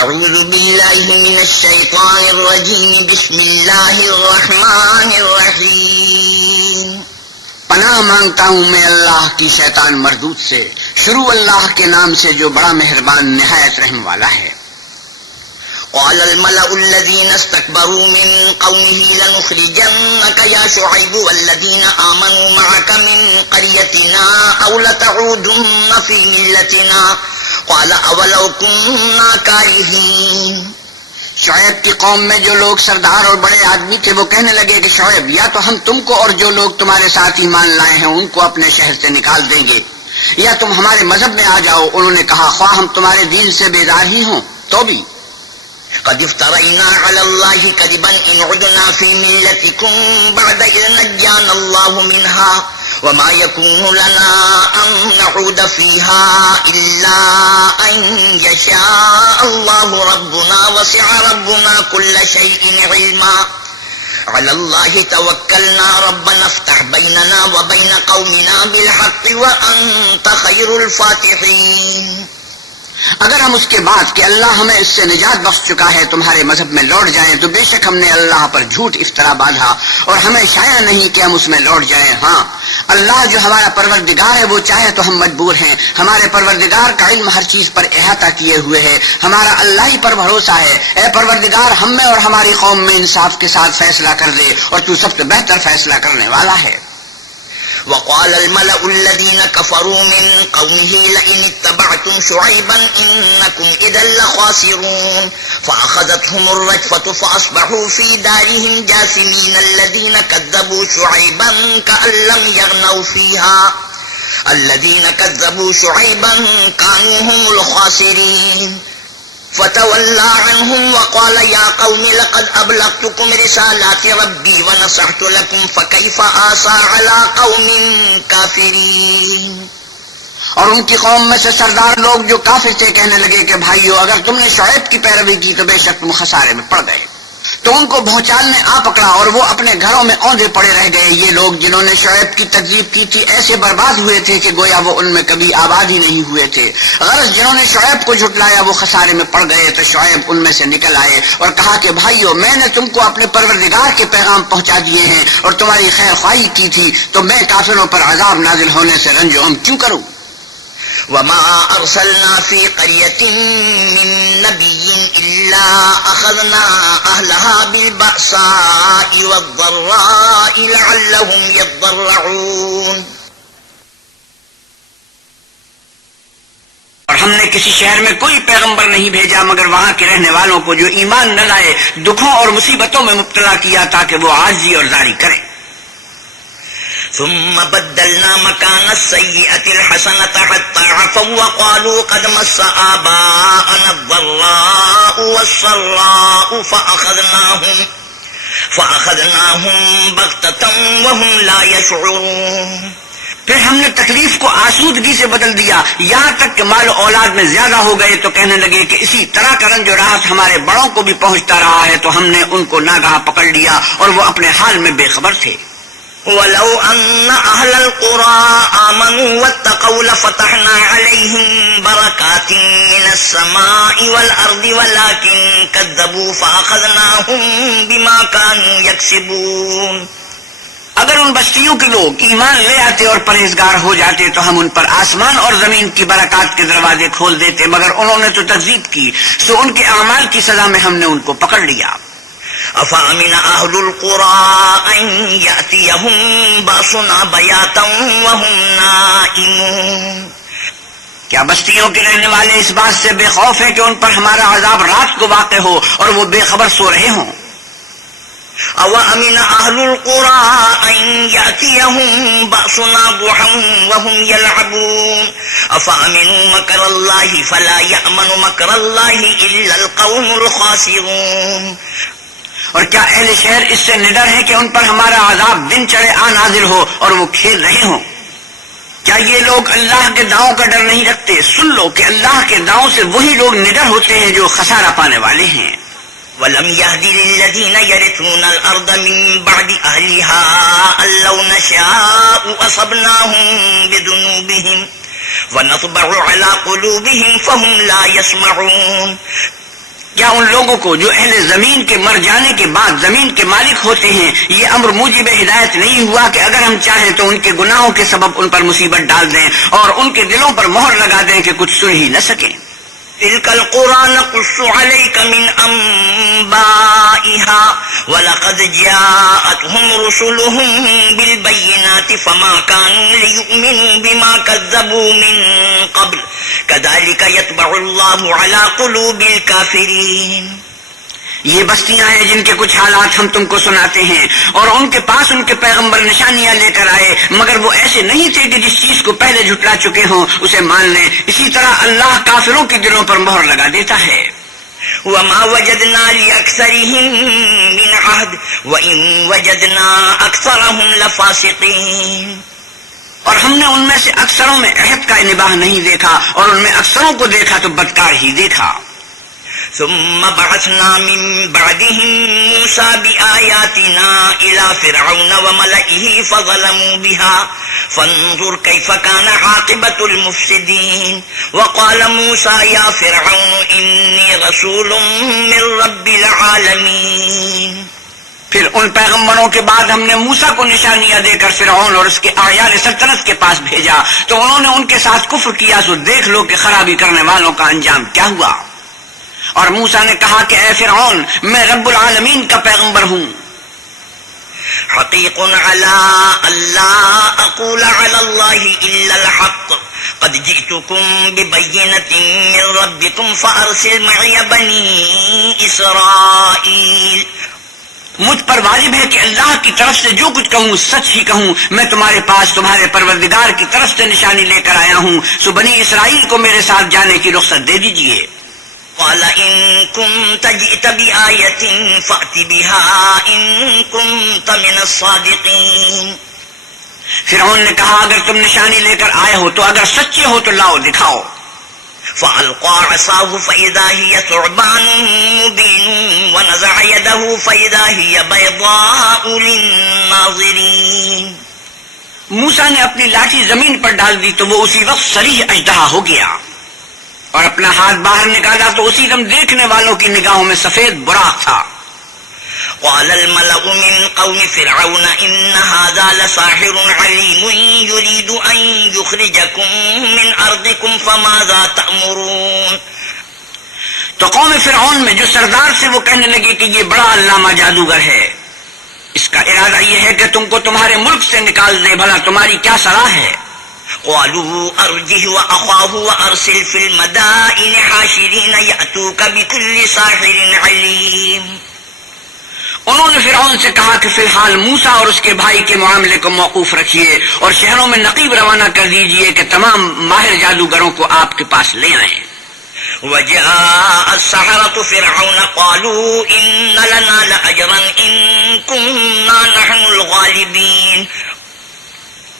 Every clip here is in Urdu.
اعوذ باللہ من الشیطان الرجیم بسم اللہ الرحمن الرحیم پناہ مانگتا ہوں میں اللہ کی شیطان مردود سے، شروع اللہ کے نام سے جو بڑا مہربان نہایت رحم والا ہے۔ قال الملأ الذين استكبروا من قومه لنخرجنك يا شعيب والذين آمنوا معك من قريتنا أو لتعودن في ملتنا قال أولو كنا كارهين۔ شعیب کی قوم میں جو لوگ سردار اور بڑے آدمی تھے وہ کہنے لگے کہ شعیب یا تو ہم تم کو اور جو لوگ تمہارے ساتھ ایمان لائے ہیں ان کو اپنے شہر سے نکال دیں گے، یا تم ہمارے مذہب میں آ جاؤ۔ انہوں نے کہا خواہ ہم تمہارے دین سے بیزار ہی ہوں تو بھی قد افترينا على الله كذبا إن عدنا في ملتكم بعد إذ نجانا الله منها وما يكون لنا أن نعود فيها إلا أن يشاء الله ربنا وسع ربنا كل شيء علما على الله توكلنا ربنا افتح بيننا وبين قومنا بالحق وأنت خير الفاتحين۔ اگر ہم اس کے بعد کہ اللہ ہمیں اس سے نجات بخش چکا ہے تمہارے مذہب میں لوٹ جائیں تو بے شک ہم نے اللہ پر جھوٹ افطرا باندھا اور ہمیں شایع نہیں کہ ہم اس میں لوٹ جائیں۔ ہاں اللہ جو ہمارا پروردگار ہے وہ چاہے تو ہم مجبور ہیں، ہمارے پروردگار کا علم ہر چیز پر احاطہ کیے ہوئے ہے، ہمارا اللہ ہی پر بھروسہ ہے۔ اے پروردگار ہم میں اور ہماری قوم میں انصاف کے ساتھ فیصلہ کر دے اور تو سب سے بہتر فیصلہ کرنے والا ہے۔ وقال الملأ الذين كفروا من قومه لئن اتبعتم شعيبا إنكم إذا لخاسرون فأخذتهم الرجفة فأصبحوا في دارهم جاثمين الذين كذبوا شعيبا كأن لم يغنوا فيها الذين كذبوا شعيبا كانوا هم الخاسرين فتولى عنهم وقال يا قوم لقد أبلغتكم رسالات ربي ونصحت لكم فكيف آسى على قوم كافرين۔ اور ان کی قوم میں سے سردار لوگ جو کافر تھے کہنے لگے کہ بھائیو اگر تم نے شعیب کی پیروی کی تو بے شک تم خسارے میں پڑ گئے۔ تو ان کو بھونچال نے آ پکڑا اور وہ اپنے گھروں میں اوندھے پڑے رہ گئے۔ یہ لوگ جنہوں نے شعیب کی تکذیب کی تھی ایسے برباد ہوئے تھے کہ گویا وہ ان میں کبھی آباد ہی نہیں ہوئے تھے۔ غرض جنہوں نے شعیب کو جھٹلایا وہ خسارے میں پڑ گئے۔ تو شعیب ان میں سے نکل آئے اور کہا کہ بھائیو میں نے تم کو اپنے پروردگار کے پیغام پہنچا دیے ہیں اور تمہاری خیر خواہی کی تھی، تو میں کافروں پر عذاب نازل ہونے سے رنج و غم کیوں کروں؟ وما أرسلنا في قرية من نبي إلا أخذنا أهلها بالبأساء والضراء لعلهم يضرعون۔ اور ہم نے کسی شہر میں کوئی پیغمبر نہیں بھیجا مگر وہاں کے رہنے والوں کو جو ایمان نہ لائے دکھوں اور مصیبتوں میں مبتلا کیا تاکہ وہ عاجزی اور زاری کریں۔ ثم بدلنا مكان السيئة الحسنة حتى عفوا وقالوا قد مس آباءنا الضراء والسراء فأخذناهم بغتة وهم لا يشعرون۔ پھر ہم نے تکلیف کو آسودگی سے بدل دیا یہاں تک کہ مال و اولاد میں زیادہ ہو گئے تو کہنے لگے کہ اسی طرح کا رنج و راحت ہمارے بڑوں کو بھی پہنچتا رہا ہے، تو ہم نے ان کو ناگہاں پکڑ لیا اور وہ اپنے حال میں بے خبر تھے۔ ولو أن أهل القرى آمنوا واتقوا لفتحنا عليهم بركات من السماء والأرض ولكن كذبوا فأخذناهم بما كانوا يكسبون۔ اگر ان بستیوں کے لوگ ایمان لے آتے اور پرہیزگار ہو جاتے تو ہم ان پر آسمان اور زمین کی برکات کے دروازے کھول دیتے، مگر انہوں نے تو تکذیب کی، سو ان کے اعمال کی سزا میں ہم نے ان کو پکڑ لیا۔ أفأمن أهل القرى أن يأتيهم بأسنا بياتا وهم نائمون۔ کیا بستیوں کے رہنے والے اس بات سے بے خوف ہیں کہ ان پر ہمارا عذاب رات کو واقع ہو اور وہ بے خبر سو رہے ہوں؟ أوأمن أهل القرى أن يأتيهم بأسنا ضحى وهم يلعبون أفأمنوا مكر الله فلا يأمن مكر الله إلا القوم الخاسرون۔ اور کیا اہل شہر اس سے نڈر ہے کہ ان پر ہمارا عذاب دن چڑھے آ نازل ہو اور وہ کھیل رہے ہوں؟ کیا یہ لوگ اللہ کے داؤں کا ڈر نہیں رکھتے؟ سن لو کہ اللہ کے داؤں سے وہی لوگ نڈر ہوتے ہیں جو خسارہ پانے والے ہیں۔ وَلَمْ يَهْدِ لِلَّذِينَ يَرِثُونَ الْأَرْضَ مِن بَعْدِ أَهْلِهَا أَن لَّوْ نَشَاءُ أَصَبْنَاهُم بِذُنُوبِهِمْ وَنَطْبَعُ عَلَىٰ قُلُوبِهِمْ فَهُمْ لَا يَسْمَعُونَ۔ کیا ان لوگوں کو جو اہل زمین کے مر جانے کے بعد زمین کے مالک ہوتے ہیں یہ امر موجب ہدایت نہیں ہوا کہ اگر ہم چاہیں تو ان کے گناہوں کے سبب ان پر مصیبت ڈال دیں اور ان کے دلوں پر مہر لگا دیں کہ کچھ سن ہی نہ سکیں؟ تلك القرى نقص عليك من أنبائها ولقد جاءتهم رسلهم بالبينات فما كانوا ليؤمنوا بما كذبوا من قبل كذلك يطبع الله على قلوب الكافرين. یہ بستیاں ہیں جن کے کچھ حالات ہم تم کو سناتے ہیں اور ان کے پاس ان کے پیغمبر نشانیاں لے کر آئے مگر وہ ایسے نہیں تھے کہ جس چیز کو پہلے جھٹلا چکے ہوں اسے مان لیں. اسی طرح اللہ کافروں کے دلوں پر مہر لگا دیتا ہے. وما وجدنا لأكثرهم من عهد وإن وجدنا أكثرهم لفاسقين. اور ہم نے ان میں سے اکثروں میں عہد کا نباہ نہیں دیکھا اور ان میں اکثروں کو دیکھا تو بدکار ہی دیکھا. ثم بعثنا من بعدهم موسى بآياتنا إلى فرعون وملئه فظلموا بها فانظر كيف كان عاقبة المفسدين. وقال موسى يا فرعون إني رسول من رب العالمين. پھر ان پیغمبروں کے بعد ہم نے موسیٰ کو نشانیاں دے کر فرعون اور اس کے اعیان سلطنت کے پاس بھیجا تو انہوں نے ان کے ساتھ کفر کیا سو دیکھ لو کہ خرابی کرنے والوں کا انجام کیا ہوا. اور موسیٰ نے کہا کہ اے فرعون میں رب العالمین کا پیغمبر ہوں. حقیق علی اللہ اقول علی اللہ الا الحق قد جئتکم ببینۃ من ربکم فارسل معی بنی اسرائیل. مجھ پر واجب ہے کہ اللہ کی طرف سے جو کچھ کہوں سچ ہی کہوں. میں تمہارے پاس تمہارے پروردگار کی طرف سے نشانی لے کر آیا ہوں سو بنی اسرائیل کو میرے ساتھ جانے کی رخصت دے دیجئے. قال إن كنت جئت بآية فأت بها إن كنت من الصادقين. فرعون نے کہا اگر تم نشانی لے کر آئے ہو تو اگر سچے ہو تو لاؤ دکھاؤ. فألقى عصاه فإذا هي ثعبان مبين ونزع يده فإذا هي بيضاء للناظرين. موسیٰ نے اپنی لاٹھی زمین پر ڈال دی تو وہ اسی وقت صریح اژدہا ہو گیا اور اپنا ہاتھ باہر نکالا تو اسی دم دیکھنے والوں کی نگاہوں میں سفید براق تھا. قال الملأ من قوم فرعون إن هذا لساحر عليم يريد أن يخرجكم من أرضكم فماذا تأمرون. تو قوم فرعون میں جو سردار سے وہ کہنے لگے کہ یہ بڑا علامہ جادوگر ہے اس کا ارادہ یہ ہے کہ تم کو تمہارے ملک سے نکال دے بھلا تمہاری کیا صلاح ہے. قالوا أرجه وأخاه وأرسل في المدائن حاشرين يأتوك بكل ساحر عليم. انہوں نے فرعون سے کہا کہ فی الحال موسیٰ اور اس کے بھائی کے معاملے کو موقوف رکھیے اور شہروں میں نقیب روانہ کر دیجئے کہ تمام ماہر جادوگروں کو آپ کے پاس لے آئیں. وجاء السحرة فرعون قالوا إن لنا لأجرا إن كنا نحن الغالبين.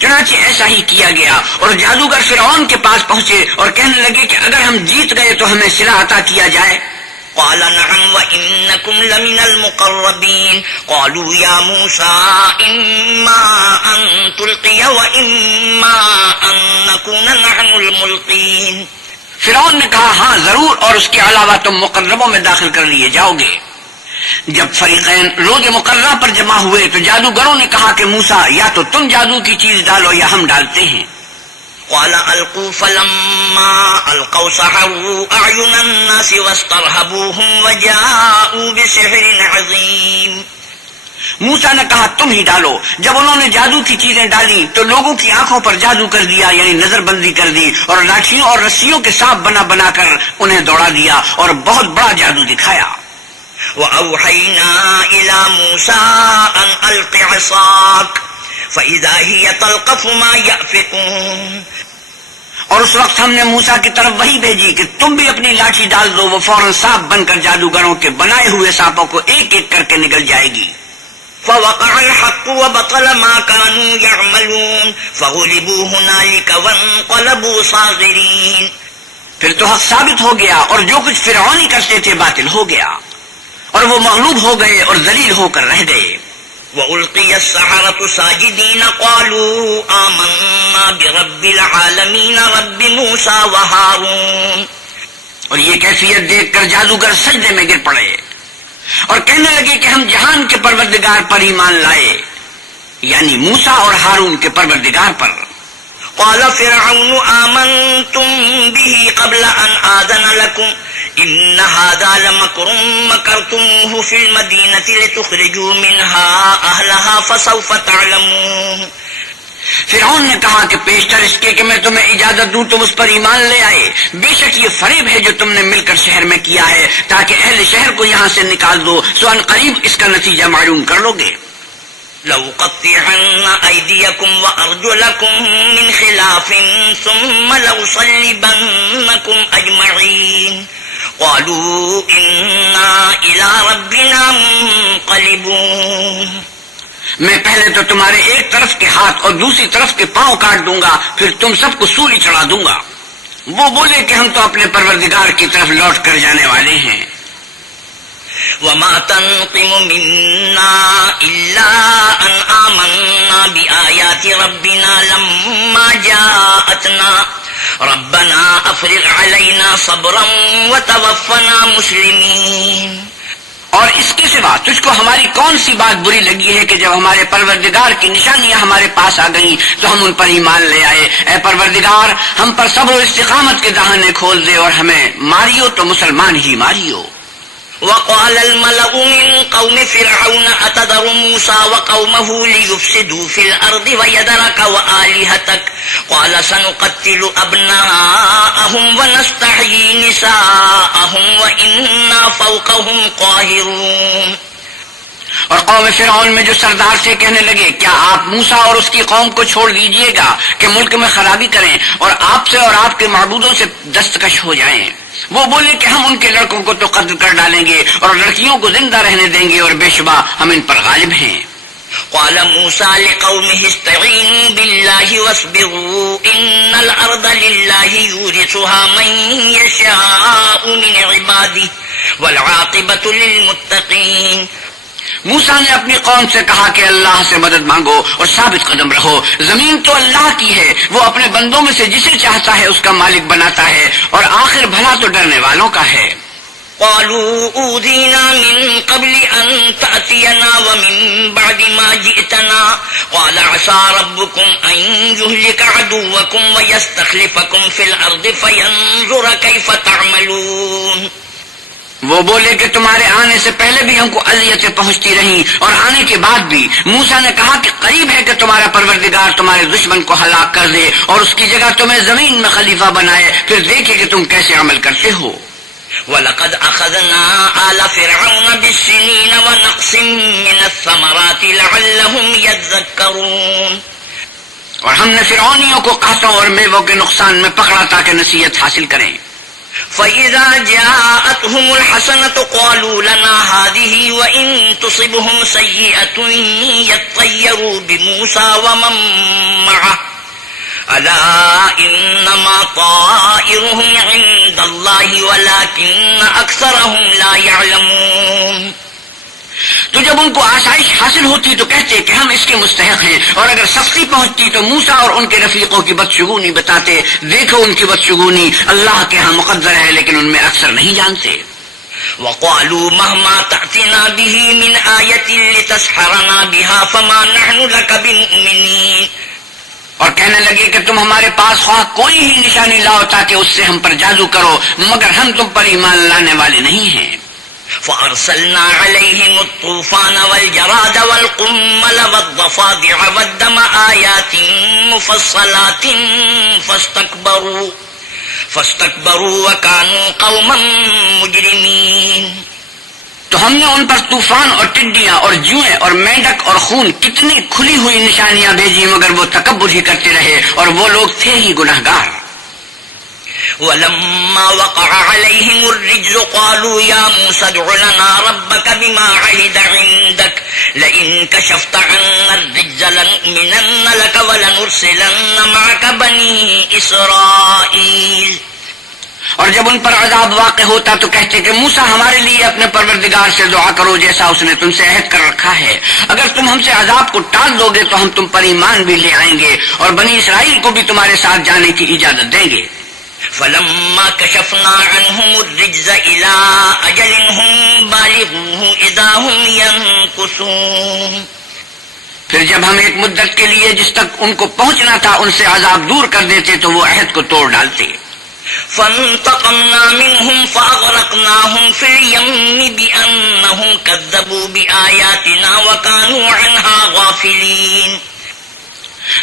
چنانچہ ایسا ہی کیا گیا اور جادوگر فرعون کے پاس پہنچے اور کہنے لگے کہ اگر ہم جیت گئے تو ہمیں صلہ عطا کیا جائے. قال نعم وإنكم لمن المقربين. قالوا يا موسى إما أن تلقي وإما أن نكون نحن الملقين. فرعون نے کہا ہاں ضرور اور اس کے علاوہ تم مقربوں میں داخل کر لیے جاؤ گے. جب فریقین روز مقررہ پر جمع ہوئے تو جادوگروں نے کہا کہ موسیٰ یا تو تم جادو کی چیز ڈالو یا ہم ڈالتے ہیں. قال القوا فلما القوا سحروا اعين الناس واسترهبوهم وجاءوا بسحر عظيم. موسیٰ نے کہا تم ہی ڈالو. جب انہوں نے جادو کی چیزیں ڈالی تو لوگوں کی آنکھوں پر جادو کر دیا یعنی نظر بندی کر دی اور لاٹھیوں اور رسیوں کے سانپ بنا بنا کر انہیں دوڑا دیا اور بہت بڑا جادو دکھایا. وأوحينا إلى موسى أن ألق عصاك فإذا هي تلقف ما يأفكون. اور اس وقت ہم نے موسیٰ کی طرف وہی بھیجی کہ تم بھی اپنی لاٹھی ڈال دو. وہ فوراً سانپ بن کر جادوگروں کے بنائے ہوئے سانپوں کو ایک ایک کر کے نگل جائے گی. فوقع الحق وبطل ما كانوا يعملون فغلبوا هنالك وانقلبوا صاغرين. پھر تو حق ثابت ہو گیا اور جو کچھ فرعونی کرتے تھے باطل ہو گیا اور وہ مغلوب ہو گئے اور ذلیل ہو کر رہ گئے. وَأُلْقِيَ السَّحَرَةُ سَاجِدِينَ قَالُوا آمَنَّا بِرَبِّ الْعَالَمِينَ رَبِّ مُوسَى وَهَارُونَ. اور یہ کیفیت دیکھ کر جادوگر سجدے میں گر پڑے اور کہنے لگے کہ ہم جہان کے پروردگار پر ایمان لائے، یعنی موسیٰ اور ہارون کے پروردگار پر۔ قال فرعون آمنتم به قبل ان آذن لكم ان هذا لمكر مكرتموه في المدينة لتخرجوا منها اهلها فسوف تعلمون۔ فرعون نے کہا کہ پیشتر اس کے کہ میں تمہیں اجازت دوں تم اس پر ایمان لے آئے، بے شک یہ فریب ہے جو تم نے مل کر شہر میں کیا ہے تاکہ اہل شہر کو یہاں سے نکال دو، سو ان قریب اس کا نتیجہ معلوم کر لو گے۔ لَأُقَطِّعَنَّ أَيْدِيَكُمْ وَأَرْجُلَكُمْ مِنْ خِلَافٍ ثُمَّ لَأُصَلِّبَنَّكُمْ أَجْمَعِينَ قَالُوا إِنَّا إِلَىٰ رَبِّنَا مُنقَلِبُونَ۔ میں پہلے تو تمہارے ایک طرف کے ہاتھ اور دوسری طرف کے پاؤں کاٹ دوں گا، پھر تم سب کو سولی چڑھا دوں گا۔ وہ بولے کہ ہم تو اپنے پروردگار کی طرف لوٹ کر جانے والے ہیں۔ وَمَا تَنْقِمُ مِنَّا إِلَّا أَنْ آمَنَّا بِآيَاتِ رَبِّنَا لَمَّا جَاءَتْنَا رَبَّنَا أَفْرِغْ عَلَيْنَا صَبْرًا وَتَوَفَّنَا مُسْلِمِينَ۔ اور اس کے سوا تجھ کو ہماری کون سی بات بری لگی ہے کہ جب ہمارے پروردگار کی نشانیاں ہمارے پاس آ گئیں تو ہم ان پر ایمان لے آئے؟ اے پروردگار، ہم پر صبر و استقامت کے دہانے کھول دے اور ہمیں ماریو تو مسلمان ہی ماریو۔ وقال الملأ من قوم فرعون أتذر موسى وقومه ليفسدوا في الأرض ويذرك وآلهتك قال سنقتل أبناءهم ونستحيي نساءهم وإنا فوقهم قاهرون۔ اور قوم فرعون میں جو سردار سے کہنے لگے کیا آپ موسیٰ اور اس کی قوم کو چھوڑ دیجئے گا کہ ملک میں خرابی کریں اور آپ سے اور آپ کے معبودوں سے دستکش ہو جائیں؟ وہ بولے کہ ہم ان کے لڑکوں کو تو قتل کر ڈالیں گے اور لڑکیوں کو زندہ رہنے دیں گے اور بے شبہ ہم ان پر غالب ہیں۔ قال موسى لقومه استعينوا بالله واصبروا إن الأرض لله يورثها من يشاء من عباده والعاقبة للمتقين۔ موسیٰ نے اپنی قوم سے کہا کہ اللہ سے مدد مانگو اور ثابت قدم رہو، زمین تو اللہ کی ہے، وہ اپنے بندوں میں سے جسے چاہتا ہے اس کا مالک بناتا ہے اور آخر بھلا تو ڈرنے والوں کا ہے۔ قالوا أوذينا من قبل أن تأتينا ومن بعد ما جئتنا قال عسى ربكم أن يهلك عدوكم ويستخلفكم في الأرض فينظر كيف تعملون۔ وہ بولے کہ تمہارے آنے سے پہلے بھی ہم کو اذیتیں پہنچتی رہیں اور آنے کے بعد بھی۔ موسیٰ نے کہا کہ قریب ہے کہ تمہارا پروردگار تمہارے دشمن کو ہلاک کر دے اور اس کی جگہ تمہیں زمین میں خلیفہ بنائے، پھر دیکھے کہ تم کیسے عمل کرتے ہو۔ وَلَقَدْ أَخَذْنَا آلَ فِرْعَوْنَ بِالسِّنِينَ وَنَقْصٍ مِّنَ الثَّمَرَاتِ لَعَلَّهُمْ يَذَّكَّرُونَ۔ اور ہم نے فرعونیوں کو قحطوں اور میووں کے نقصان میں پکڑا تاکہ نصیحت حاصل کریں۔ فَإِذَا جَاءَتْهُمُ الْحَسَنَةُ قَالُوا لَنَا هَٰذِهِ وَإِن تُصِبْهُمْ سَيِّئَةٌ يَطَّيَّرُوا بِمُوسَىٰ وَمَن مَّعَهُ أَلَا إِنَّمَا طَائِرُهُمْ عِندَ اللَّهِ وَلَٰكِنَّ أَكْثَرَهُمْ لَا يَعْلَمُونَ۔ تو جب ان کو آسائش حاصل ہوتی تو کہتے کہ ہم اس کے مستحق ہیں، اور اگر سختی پہنچتی تو موسیٰ اور ان کے رفیقوں کی بدشگونی بتاتے۔ دیکھو ان کی بدشگونی اللہ کے ہاں مقدر ہے، لیکن ان میں اکثر نہیں جانتے۔ وَقَالُوا مَهْمَا تَأْتِنَا بِهِ مِنْ آيَةٍ لِتَسْحَرَنَا بِهَا فَمَا نَحْنُ لَكَ بِمُؤْمِنِينَ۔ اور کہنے لگے کہ تم ہمارے پاس خواہ کوئی ہی نشانی لاؤ تاکہ اس سے ہم پر جادو کرو، مگر ہم تم پر ایمان لانے والے نہیں ہیں۔ فَأَرْسَلْنَا عَلَيْهِمُ الطُّوفَانَ وَالْجَرَادَ وَالْقُمَّلَ وَالضَّفَادِعَ وَالدَّمَ آيَاتٍ مُفَصَّلَاتٍ فَاسْتَكْبَرُوا وَكَانُوا قَوْمًا مُجْرِمِينَ۔ تو ہم نے ان پر طوفان اور ٹڈیاں اور جوئیں اور مینڈک اور خون کتنی کھلی ہوئی نشانیاں بھیجی، مگر وہ تکبر ہی کرتے رہے اور وہ لوگ تھے ہی گنہگار۔ وَلَمَّا وَقَعَ عَلَيْهِمُ الرِّجْزُ قَالُوا يَا مُوسَى ادْعُ لَنَا رَبَّكَ بِمَا عَهِدَ عِندَكَ لَئِن كَشَفْتَ عَنَّا الرِّجْزَ لَنُؤْمِنَنَّ لَكَ وَلَنُرْسِلَنَّ مَعَكَ بَنِي إِسْرَائِيلَ۔ اور جب ان پر عذاب واقع ہوتا تو کہتے کہ موسیٰ ہمارے لیے اپنے پروردگار سے دعا کرو جیسا اس نے تم سے عہد کر رکھا ہے، اگر تم ہم سے عذاب کو ٹال دو گے تو ہم تم پر ایمان بھی لے آئیں گے اور بنی اسرائیل کو بھی تمہارے ساتھ جانے کی اجازت دیں گے۔ فلما كشفنا عنهم الرجز إلى أجل هم بالغوه إذا هم ينكثون. پھر جب ہم ایک مدت کے لیے جس تک ان کو پہنچنا تھا ان سے عذاب دور کر دیتے تو وہ عہد کو توڑ ڈالتے. فانتقمنا منهم فأغرقناهم في اليم بأنهم كذبوا بآياتنا وكانوا عنها غافلين.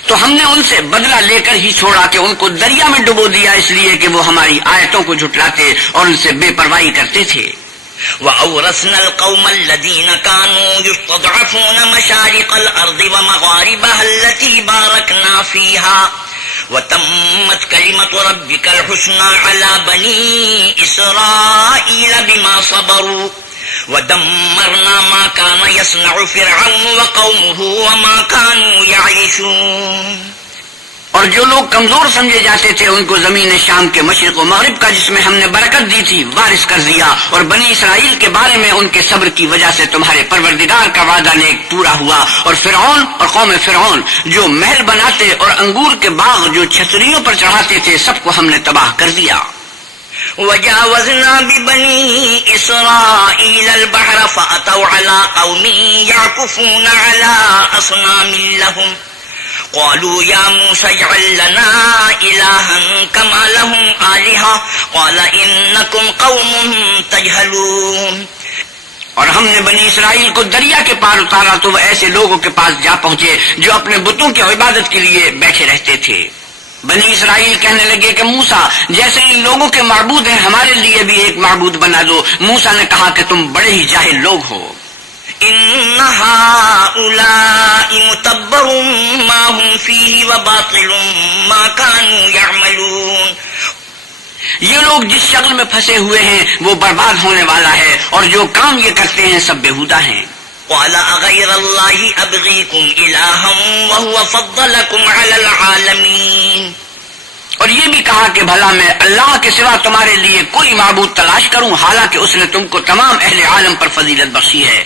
تو ہم نے ان سے بدلہ لے کر ہی چھوڑا کہ ان کو دریا میں ڈبو دیا اس لیے کہ وہ ہماری آیتوں کو جھٹلاتے اور ان سے بے پرواہی کرتے تھے. وَأَوْرَثْنَا الْقَوْمَ الَّذِينَ كَانُوا يُسْتَضْعَفُونَ مَشَارِقَ الْأَرْضِ وَمَغَارِبَهَا الَّتِي بَارَكْنَا فِيهَا وَتَمَّتْ كَلِمَةُ رَبِّكَ الْحُسْنَى عَلَى بَنِي إِسْرَائِيلَ بِمَا صَبَرُوا وَدَمَّرْنَا مَا كَانَ يَصْنَعُ فِرْعَوْنُ وَقَوْمُهُ وَمَا كَانُوا يَعْرِشُونَ. اور جو لوگ کمزور سمجھے جاتے تھے ان کو زمین شام کے مشرق و مغرب کا جس میں ہم نے برکت دی تھی وارث کر دیا. اور بنی اسرائیل کے بارے میں ان کے صبر کی وجہ سے تمہارے پروردگار کا وعدہ نیک پورا ہوا. اور فرعون اور قوم فرعون جو محل بناتے اور انگور کے باغ جو چھتریوں پر چڑھاتے تھے سب کو ہم نے تباہ کر دیا. وَجَاوَزْنَا بِبَنِي إِسْرَائِيلَ الْبَحْرَ فَأَتَوْا عَلَىٰ قَوْمٍ يَعْكُفُونَ عَلَىٰ أَصْنَامٍ لَهُمْ قالوا يا موسى اجعل لنا إلها كما لهم آلهة قال إنكم قوم تجهلون. اور ہم نے بنی اسرائیل کو دریا کے پار اتارا تو وہ ایسے لوگوں کے پاس جا پہنچے جو اپنے بتوں کی عبادت کے لیے بیٹھے رہتے تھے. بنی اسرائیل کہنے لگے کہ موسیٰ جیسے ان لوگوں کے معبود ہیں ہمارے لیے بھی ایک معبود بنا دو. موسیٰ نے کہا کہ تم بڑے ہی جاہل لوگ ہو. ان هؤلاء متبر ما هم فيه وباطل ما كانوا يعملون. یہ لوگ جس شکل میں پھنسے ہوئے ہیں وہ برباد ہونے والا ہے اور جو کام یہ کرتے ہیں سب بےہودہ ہیں. قال اغير الله ابغيكم الها وهو فضلكم على العالمين. اور یہ بھی کہا کہ بھلا میں اللہ کے سوا تمہارے لیے کوئی معبود تلاش کروں حالانکہ اس نے تم کو تمام اہل عالم پر فضیلت بخشی ہے.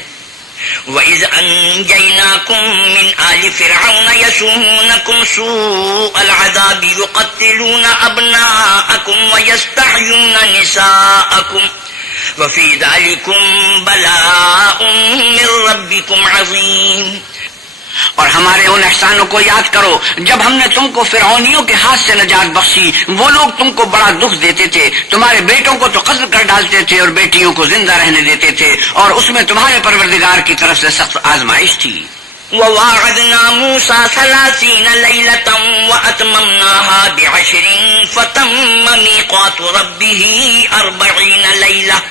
وَإِذْ أَنْجَيْنَاكُمْ مِنْ آلِ فِرْعَوْنَ يَسُومُونَكُمْ سُوءَ الْعَذَابِ يُقَتِّلُونَ أَبْنَاءَكُمْ وَيَسْتَحْيُونَ نِسَاءَكُمْ وَفِي ذَلِكُمْ بَلَاءٌ مِّن رَّبِّكُمْ عَظِيمٌ. اور ہمارے ان احسانوں کو یاد کرو جب ہم نے تم کو فرعونیوں کے ہاتھ سے نجات بخشی. وہ لوگ تم کو بڑا دکھ دیتے تھے. تمہارے بیٹوں کو تو قتل کر ڈالتے تھے اور بیٹیوں کو زندہ رہنے دیتے تھے اور اس میں تمہارے پروردگار کی طرف سے سخت آزمائش تھی. وَوَاعَدْنَا مُوسَىٰ 30 لَيْلَةً وَأَتْمَمْنَاهَا ب10 فَتَمَّ مِيقَاتُ رَبِّهِ 40 لَيْلَةً.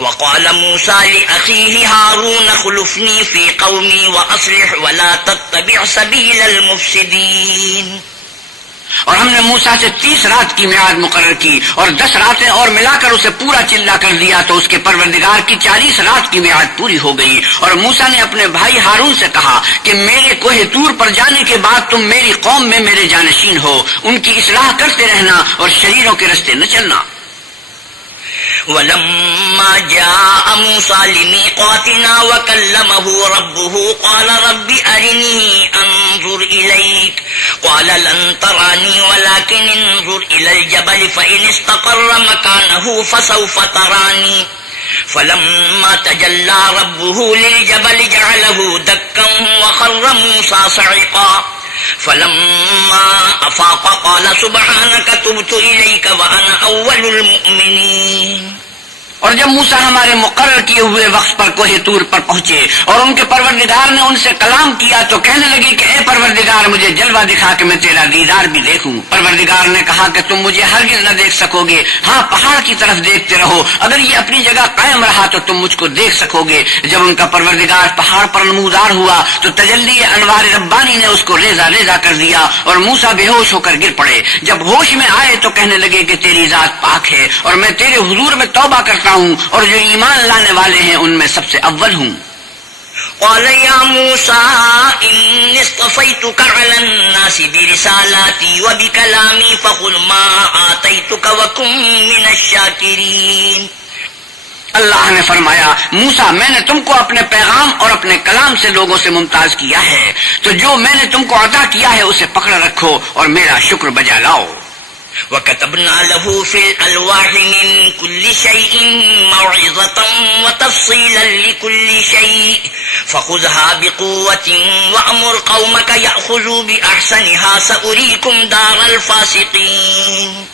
وقال موسى لأخيه هارون خلفني في قومي وأصلح ولا تتبع سبيل المفسدين. اور ہم نے موسیٰ سے 30 رات کی میعاد مقرر کی اور 10 راتیں اور ملا کر اسے پورا چلا کر دیا تو اس کے پروردگار کی 40 رات کی میعاد پوری ہو گئی. اور موسیٰ نے اپنے بھائی ہارون سے کہا کہ میرے کوہ طور پر جانے کے بعد تم میری قوم میں میرے جانشین ہو. ان کی اصلاح کرتے رہنا اور شریروں کے رستے نہ چلنا. ولما جاء موسى لميقاتنا وكلمه ربه قال رب أرني أنظر إليك قال لن تراني ولكن انظر إلى الجبل فإن استقر مكانه فسوف تراني فلما تجلى ربه للجبل جعله دكا وخر موسى صعقا فلما أفاق قال سبحانك تبت إليك وأنا أول المؤمنين. اور جب موسیٰ ہمارے مقرر کیے ہوئے وقت پر کوہ طور پر پہنچے اور ان کے پروردگار نے ان سے کلام کیا تو کہنے لگی کہ اے پروردگار مجھے جلوہ دکھا کہ میں تیرا دیدار بھی دیکھوں. پروردگار نے کہا کہ تم مجھے ہرگز نہ دیکھ سکو گے. ہاں پہاڑ کی طرف دیکھتے رہو. اگر یہ اپنی جگہ قائم رہا تو تم مجھ کو دیکھ سکو گے. جب ان کا پروردگار پہاڑ پر نمودار ہوا تو تجلی انوار ربانی نے اس کو ریزہ ریزہ کر دیا اور موسیٰ بے ہوش ہو کر گر پڑے. جب ہوش میں آئے تو کہنے لگے کہ تیری ذات پاک ہے اور میں تیرے حضور میں توبہ کرتا ہوں اور جو ایمان لانے والے ہیں ان میں سب سے اول ہوں. قال يا موسى إني اصطفيتك على الناس برسالاتي وبكلامي فخذ ما آتيتك وكن من الشاكرين. اللہ نے فرمایا موسیٰ میں نے تم کو اپنے پیغام اور اپنے کلام سے لوگوں سے ممتاز کیا ہے تو جو میں نے تم کو عطا کیا ہے اسے پکڑ رکھو اور میرا شکر بجا لاؤ. وَكَتَبْنَا لَهُ فِي الْأَلْوَاحِ مِنْ كُلِّ شَيْءٍ مَوْعِظَةً وَتَفْصِيلًا لِكُلِّ شَيْءٍ فَخُذْهَا بِقُوَّةٍ وَأْمُرْ قَوْمَكَ يَأْخُذُوا بِأَحْسَنِهَا سَأُرِيكُمْ دَارَ الْفَاسِقِينَ۔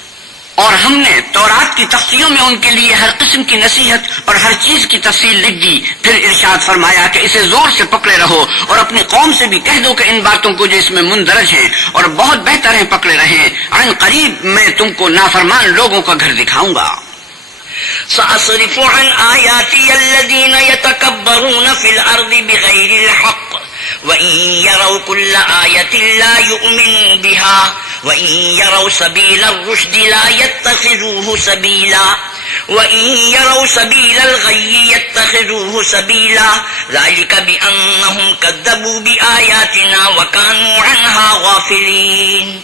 اور ہم نے تورات کی تختیوں میں ان کے لیے ہر قسم کی نصیحت اور ہر چیز کی تفصیل لکھ دی۔ پھر ارشاد فرمایا کہ اسے زور سے پکڑے رہو اور اپنی قوم سے بھی کہہ دو کہ ان باتوں کو جو اس میں مندرج ہیں اور بہت بہتر ہیں پکڑے رہیں، عن قریب میں تم کو نافرمان لوگوں کا گھر دکھاؤں گا۔ سأصرف عن آياتي الذين يتكبرون في الأرض بغير الحق وإن يروا كل آية لا يؤمنوا بها وإن يروا سبيل الرشد لا يتخذوه سبيلا وإن يروا سبيل الغي يتخذوه سبيلا ذلك بأنهم كذبوا بآياتنا وكانوا عنها غافلين۔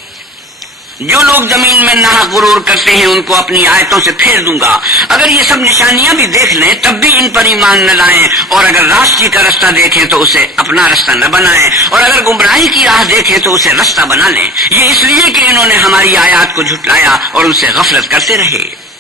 جو لوگ زمین میں ناحق غرور کرتے ہیں ان کو اپنی آیتوں سے پھیر دوں گا۔ اگر یہ سب نشانیاں بھی دیکھ لیں تب بھی ان پر ایمان نہ لائیں، اور اگر راستی کا رستہ دیکھیں تو اسے اپنا رستہ نہ بنائیں، اور اگر گمراہی کی راہ دیکھیں تو اسے رستہ بنا لیں۔ یہ اس لیے کہ انہوں نے ہماری آیات کو جھٹلایا اور ان سے غفلت کرتے رہے۔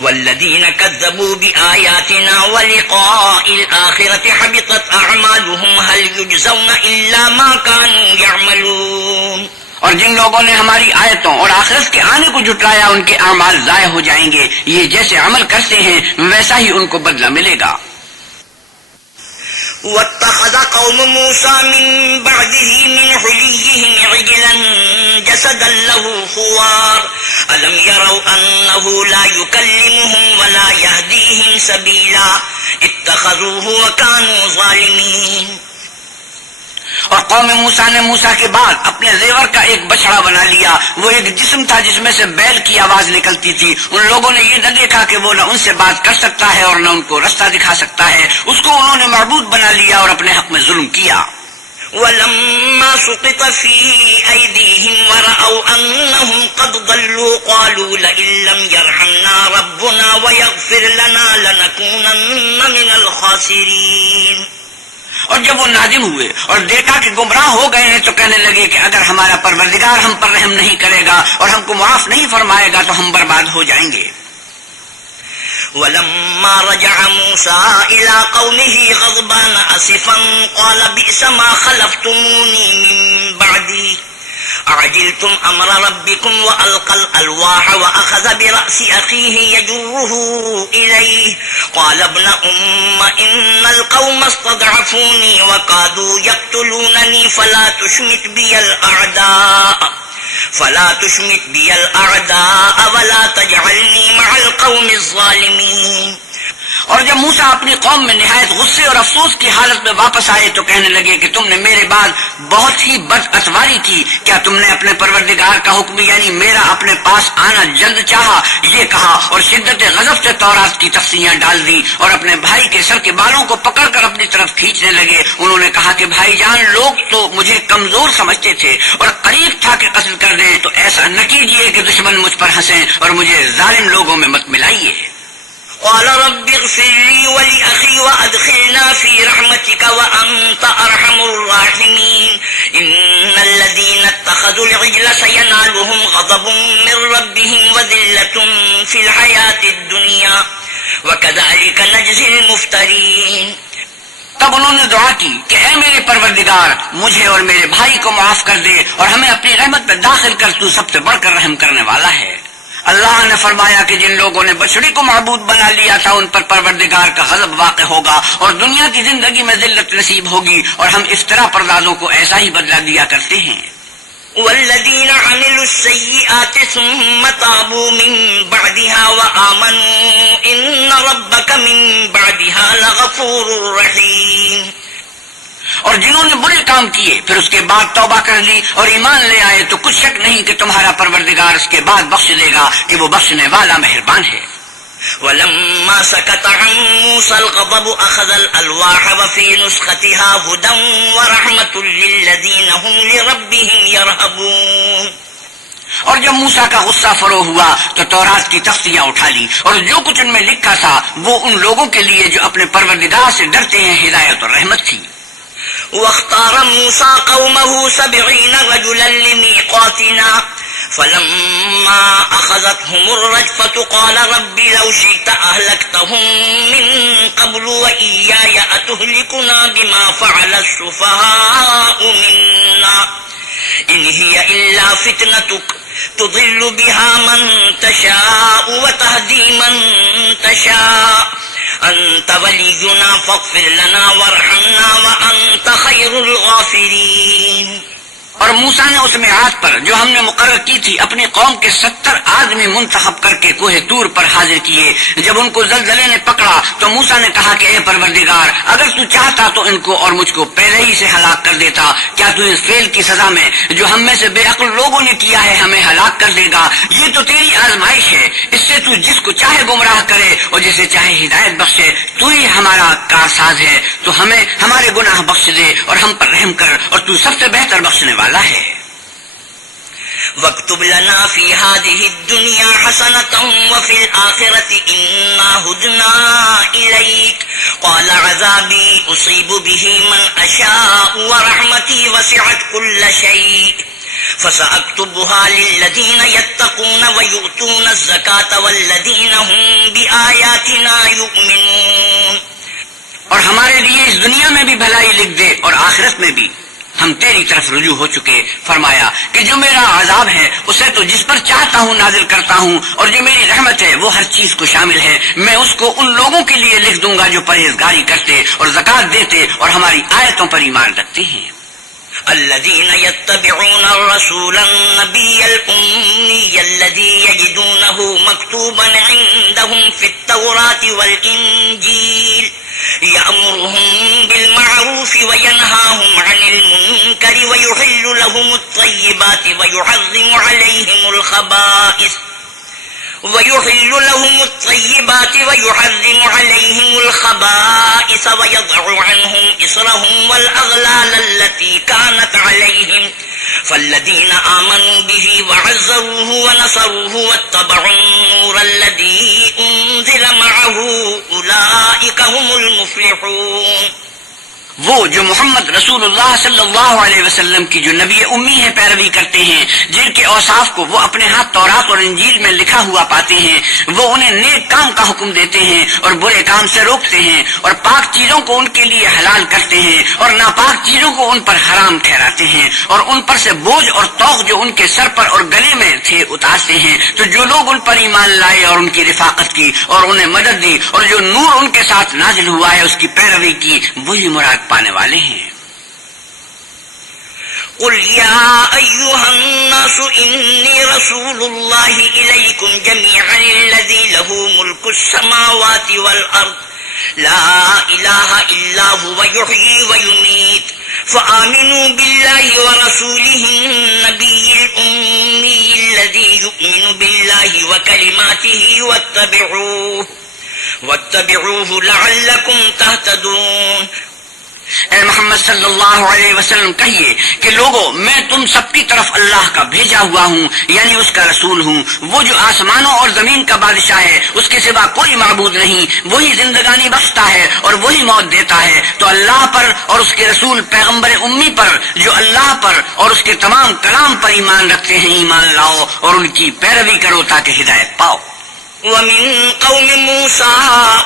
والذين كذبوا بآياتنا ولقاء الآخرة حبطت أعمالهم هل يجزون إلا ما كانوا يعملون۔ اور جن لوگوں نے ہماری آیتوں اور آخرت کے آنے کو جھٹلایا ان کے اعمال ضائع ہو جائیں گے، یہ جیسے عمل کرتے ہیں ویسا ہی ان کو بدلہ ملے گا۔ واتخذ قوم موسى من بعده من حليهم عجلا جسدا له خوار ألم يروا أنه لا يكلمهم ولا يهديهم سبيلا اتخذوه وكانوا ظالمين۔ اور قوم موسیٰ نے موسیٰ کے بعد اپنے زیور کا ایک بچڑا بنا لیا، وہ ایک جسم تھا جس میں سے بیل کی آواز نکلتی تھی۔ ان لوگوں نے یہ نہ دیکھا کہ وہ نہ ان سے بات کر سکتا ہے اور نہ ان کو رستہ دکھا سکتا ہے، اس کو انہوں نے معبود بنا لیا اور اپنے حق میں ظلم کیا۔ وَلَمَّا سُقِطَ فِي أَيْدِيهِمْ وَرَأَوْا أَنَّهُمْ قَدْ ضَلُّوا قَالُوا لَئِن لَّمْ يَرْحَمْنَا رَبُّنَا وَيَغْفِرْ لَنَا لَنَكُونَنَّ مِنَ الْخَاسِرِينَ۔ اور جب وہ نادم ہوئے اور دیکھا کہ گمراہ ہو گئے ہیں تو کہنے لگے کہ اگر ہمارا پروردگار ہم پر رحم نہیں کرے گا اور ہم کو معاف نہیں فرمائے گا تو ہم برباد ہو جائیں گے۔ وَلَمَّا رَجَعَ مُوسَىٰ إِلَىٰ قَوْمِهِ غَضْبَانَ أَسِفًا قَالَ بِئْسَ مَا خَلَفْتُمُونِي مِن بَعْدِي أَعَجِلْتُمْ أَمْرَ رَبِّكُمْ وَأَلْقَى الْأَلْوَاحَ وَأَخَذَ بِرَأْسِ أَخِيهِ يَجُرُّهُ إِلَيْهِ قَالَ ابْنَ أُمَّ إِنَّ الْقَوْمَ اسْتَضْعَفُونِي وَكَادُوا يَقْتُلُونَنِي فَلَا تُشْمِتْ بِيَ الْأَعْدَاءَ وَلَا تَجْعَلْنِي مَعَ الْقَوْمِ الظَّالِمِينَ۔ اور جب موسیٰ اپنی قوم میں نہایت غصے اور افسوس کی حالت میں واپس آئے تو کہنے لگے کہ تم نے میرے بعد بہت ہی بد اتواری کی، کیا تم نے اپنے پروردگار کا حکم یعنی میرا اپنے پاس آنا جلد چاہا؟ یہ کہا اور شدت غضب سے تورات کی تفسیریں ڈال دی اور اپنے بھائی کے سر کے بالوں کو پکڑ کر اپنی طرف کھینچنے لگے۔ انہوں نے کہا کہ بھائی جان، لوگ تو مجھے کمزور سمجھتے تھے اور قریب تھا کہ قتل کر دیں، تو ایسا نہ کیجیے کہ دشمن مجھ پر ہنسیں اور مجھے ظالم لوگوں میں مت ملائیے۔ قال رب اغفر لي ولأخي وأدخلنا في رحمتك وأنت أرحم الراحمين إن الذين اتخذوا العجل سينالهم غضب من ربهم وذلة في الحياة الدنيا وكذلك نجزي المفترين۔ تب انہوں نے دعا کی کہ اے میرے پروردگار، مجھے اور میرے بھائی کو معاف کر دے اور ہمیں اپنی رحمت میں داخل کر، تو سب سے بڑھ کر رحم کرنے والا ہے۔ اللہ نے فرمایا کہ جن لوگوں نے بچڑی کو معبود بنا لیا تھا ان پر پروردگار کا غضب واقع ہوگا اور دنیا کی زندگی میں ذلت نصیب ہوگی، اور ہم افطرا پردازوں کو ایسا ہی بدلہ دیا کرتے ہیں۔ والذین عملوا السیئات ثم تابوا من بعدها وآمنوا ان ربک من بعدها لغفور رحیم۔ اور جنہوں نے برے کام کیے پھر اس کے بعد توبہ کر لی اور ایمان لے آئے تو کچھ شک نہیں کہ تمہارا پروردگار اس کے بعد بخش دے گا کہ وہ بخشنے والا مہربان ہے۔ وَلَمَّا سَكَتَ عَن مُوسَى الْغَضَبُ أَخَذَ الْأَلْوَاحَ وَفِي نُسْخَتِهَا هُدًى وَرَحْمَةٌ لِّلَّذِينَ هُمْ لِرَبِّهِمْ يَرْهَبُونَ۔ اور جب موسیٰ کا غصہ فرو ہوا تو تورات کی تختیاں اٹھا لی اور جو کچھ ان میں لکھا تھا وہ ان لوگوں کے لیے جو اپنے پروردگار سے ڈرتے ہیں ہدایت اور رحمت تھی۔ واختار موسى قومه 70 رجلا لميقاتنا فلما أخذتهم الرجفة قال رب لو شئت أهلكتهم من قبل وإياي أتهلكنا بما فعل السفهاء منا إن هي إلا فتنتك تضل بها من تشاء وتهدي من تشاء أنت ولينا فاغفر لنا وارحمنا وأنت خير الغافرين. اور موسیٰ نے اس میعاد پر جو ہم نے مقرر کی تھی اپنی قوم کے 70 آدمی منتخب کر کے کوہ طور پر حاضر کیے. جب ان کو زلزلے نے پکڑا تو موسیٰ نے کہا کہ اے پروردگار اگر تو چاہتا تو ان کو اور مجھ کو پہلے ہی سے ہلاک کر دیتا. کیا تو اس فعل کی سزا میں جو ہم میں سے بے عقل لوگوں نے کیا ہے ہمیں ہلاک کر دے گا؟ یہ تو تیری آزمائش ہے. اس سے تو جس کو چاہے گمراہ کرے اور جسے چاہے ہدایت بخشے. تو ہی ہمارا کارساز ہے. تو ہمیں ہمارے گناہ بخش دے اور ہم پر رحم کر اور تو سب سے بہتر بخشنے والا ہے. واكتب لنا في هذه الدنيا حسنة وفي الآخرة إنا هدنا إليك قال عذابي أصيب به من أشاء ورحمتي وسعت كل شيء فسأكتبها للذين يتقون ويؤتون الزكاة والذين هم بآياتنا يؤمنون. اور ہمارے لیے اس دنیا میں بھی بھلائی لکھ دے اور آخرت میں بھی. ہم تیری طرف رجوع ہو چکے. فرمایا کہ جو میرا عذاب ہے اسے تو جس پر چاہتا ہوں نازل کرتا ہوں اور جو میری رحمت ہے وہ ہر چیز کو شامل ہے. میں اس کو ان لوگوں کے لیے لکھ دوں گا جو پرہیزگاری کرتے اور زکوٰۃ دیتے اور ہماری آیتوں پر ایمان رکھتے ہیں. الذين يتبعون الرسول النبي الأمي الذي يجدونه مكتوبا عندهم في التوراة والإنجيل يأمرهم بالمعروف وينهاهم عن المنكر ويحل لهم الطيبات ويحرم عليهم الخبائث ويضع عنهم إصرهم والأغلال التي كانت عليهم فالذين آمنوا به وعزروه ونصروه واتبعوا النور الذي أنزل معه أولئك هم المفلحون. وہ جو محمد رسول اللہ صلی اللہ علیہ وسلم کی جو نبی امی ہے پیروی کرتے ہیں جن کے اوصاف کو وہ اپنے ہاتھ تورات اور انجیل میں لکھا ہوا پاتے ہیں وہ انہیں نیک کام کا حکم دیتے ہیں اور برے کام سے روکتے ہیں اور پاک چیزوں کو ان کے لیے حلال کرتے ہیں اور ناپاک چیزوں کو ان پر حرام ٹھہراتے ہیں اور ان پر سے بوجھ اور توق جو ان کے سر پر اور گلے میں تھے اتارتے ہیں. تو جو لوگ ان پر ایمان لائے اور ان کی رفاقت کی اور انہیں مدد دی اور جو نور ان کے ساتھ نازل ہوا ہے اس کی پیروی کی وہی مراد پانے والے ہیں. قل يا أيها الناس إني رسول الله إليكم جميعا الذي له ملك السماوات والأرض لا إله إلا هو يحيي ويميت فآمنوا بالله ورسوله النبي الأمي الذي يؤمن بالله وكلماته واتبعوه لعلكم تهتدون. اے محمد صلی اللہ علیہ وسلم کہیے کہ لوگو میں تم سب کی طرف اللہ کا بھیجا ہوا ہوں یعنی اس کا رسول ہوں. وہ جو آسمانوں اور زمین کا بادشاہ ہے اس کے سوا کوئی معبود نہیں. وہی زندگانی بخشتا ہے اور وہی موت دیتا ہے. تو اللہ پر اور اس کے رسول پیغمبر امی پر جو اللہ پر اور اس کے تمام کلام پر ایمان رکھتے ہیں ایمان لاؤ اور ان کی پیروی کرو تاکہ ہدایت پاؤ. ومن قوم موسى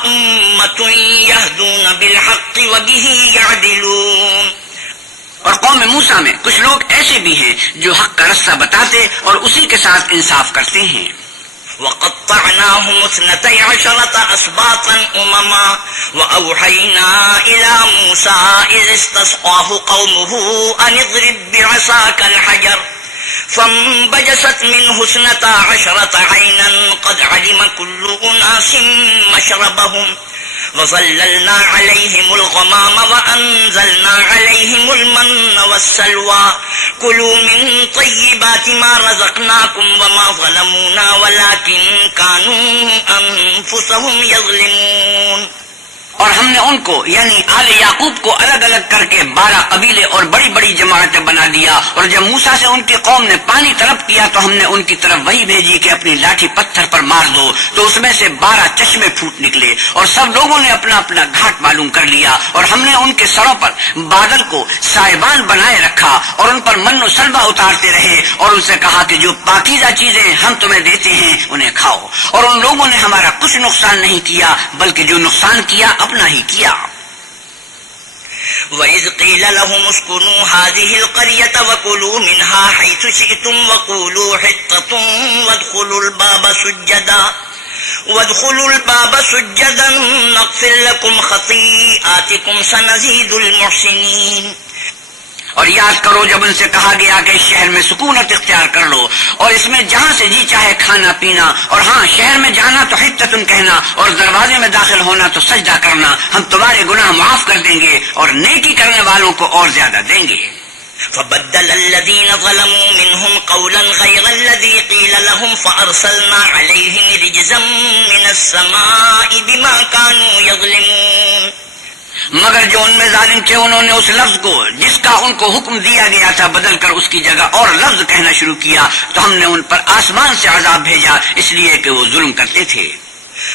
أمة يهدون بالحق وبه يعدلون. اور قوم موسیٰ میں کچھ لوگ ایسے بھی ہیں جو حق کا رستہ بتاتے اور اسی کے ساتھ انصاف کرتے ہیں. وقطعناهم 12 أسباطا أمما وأوحينا إلى موسى إذ استسقاه قومه أن اضرب بعصاك الحجر فانبجست منه 12 عينا قد علم كل أناس مشربهم وظللنا عليهم الغمام وأنزلنا عليهم المن والسلوى كلوا من طيبات ما رزقناكم وما ظلمونا ولكن كانوا أنفسهم يظلمون. اور ہم نے ان کو یعنی آل یعقوب کو الگ الگ کر کے 12 قبیلے اور بڑی بڑی جماعتیں بنا دیا. اور جب موسیٰ سے ان کی قوم نے پانی طلب کیا تو ہم نے ان کی طرف وہی بھیجی کہ اپنی لاٹھی پتھر پر مار دو, تو اس میں سے 12 چشمے پھوٹ نکلے اور سب لوگوں نے اپنا اپنا گھاٹ معلوم کر لیا. اور ہم نے ان کے سروں پر بادل کو سائبان بنائے رکھا اور ان پر من و سلوہ اتارتے رہے اور ان سے کہا کہ جو پاکیزہ چیزیں ہم تمہیں دیتے ہیں انہیں کھاؤ. اور ان لوگوں نے ہمارا کچھ نقصان نہیں کیا بلکہ جو نقصان کیا اپنا ہی کیا. وَإِذْ قِيلَ لَهُمُ اسْكُنُوا هَٰذِهِ الْقَرْيَةَ وَكُلُوا مِنْهَا حَيْثُ شِئْتُمْ وَقُولُوا حِطَّةٌ وَادْخُلُوا الْبَابَ سُجَّدًا نَغْفِرْ لَكُمْ خَطِيئَاتِكُمْ سَنَزِيدُ الْمُحْسِنِينَ. اور یاد کرو جب ان سے کہا گیا کہ اس شہر میں سکونت اختیار کر لو اور اس میں جہاں سے جی چاہے کھانا پینا, اور ہاں شہر میں جانا تو حتتن کہنا اور دروازے میں داخل ہونا تو سجدہ کرنا, ہم تمہارے گناہ معاف کر دیں گے اور نیکی کرنے والوں کو اور زیادہ دیں گے. فبدل الذين ظلموا منهم قولا غير الذي قيل لهم فأرسلنا عليهم رجزا من السماء بما كانوا يظلمون. مگر جو ان میں ظالم تھے انہوں نے اس لفظ کو جس کا ان کو حکم دیا گیا تھا بدل کر اس کی جگہ اور لفظ کہنا شروع کیا تو ہم نے ان پر آسمان سے عذاب بھیجا اس لیے کہ وہ ظلم کرتے تھے.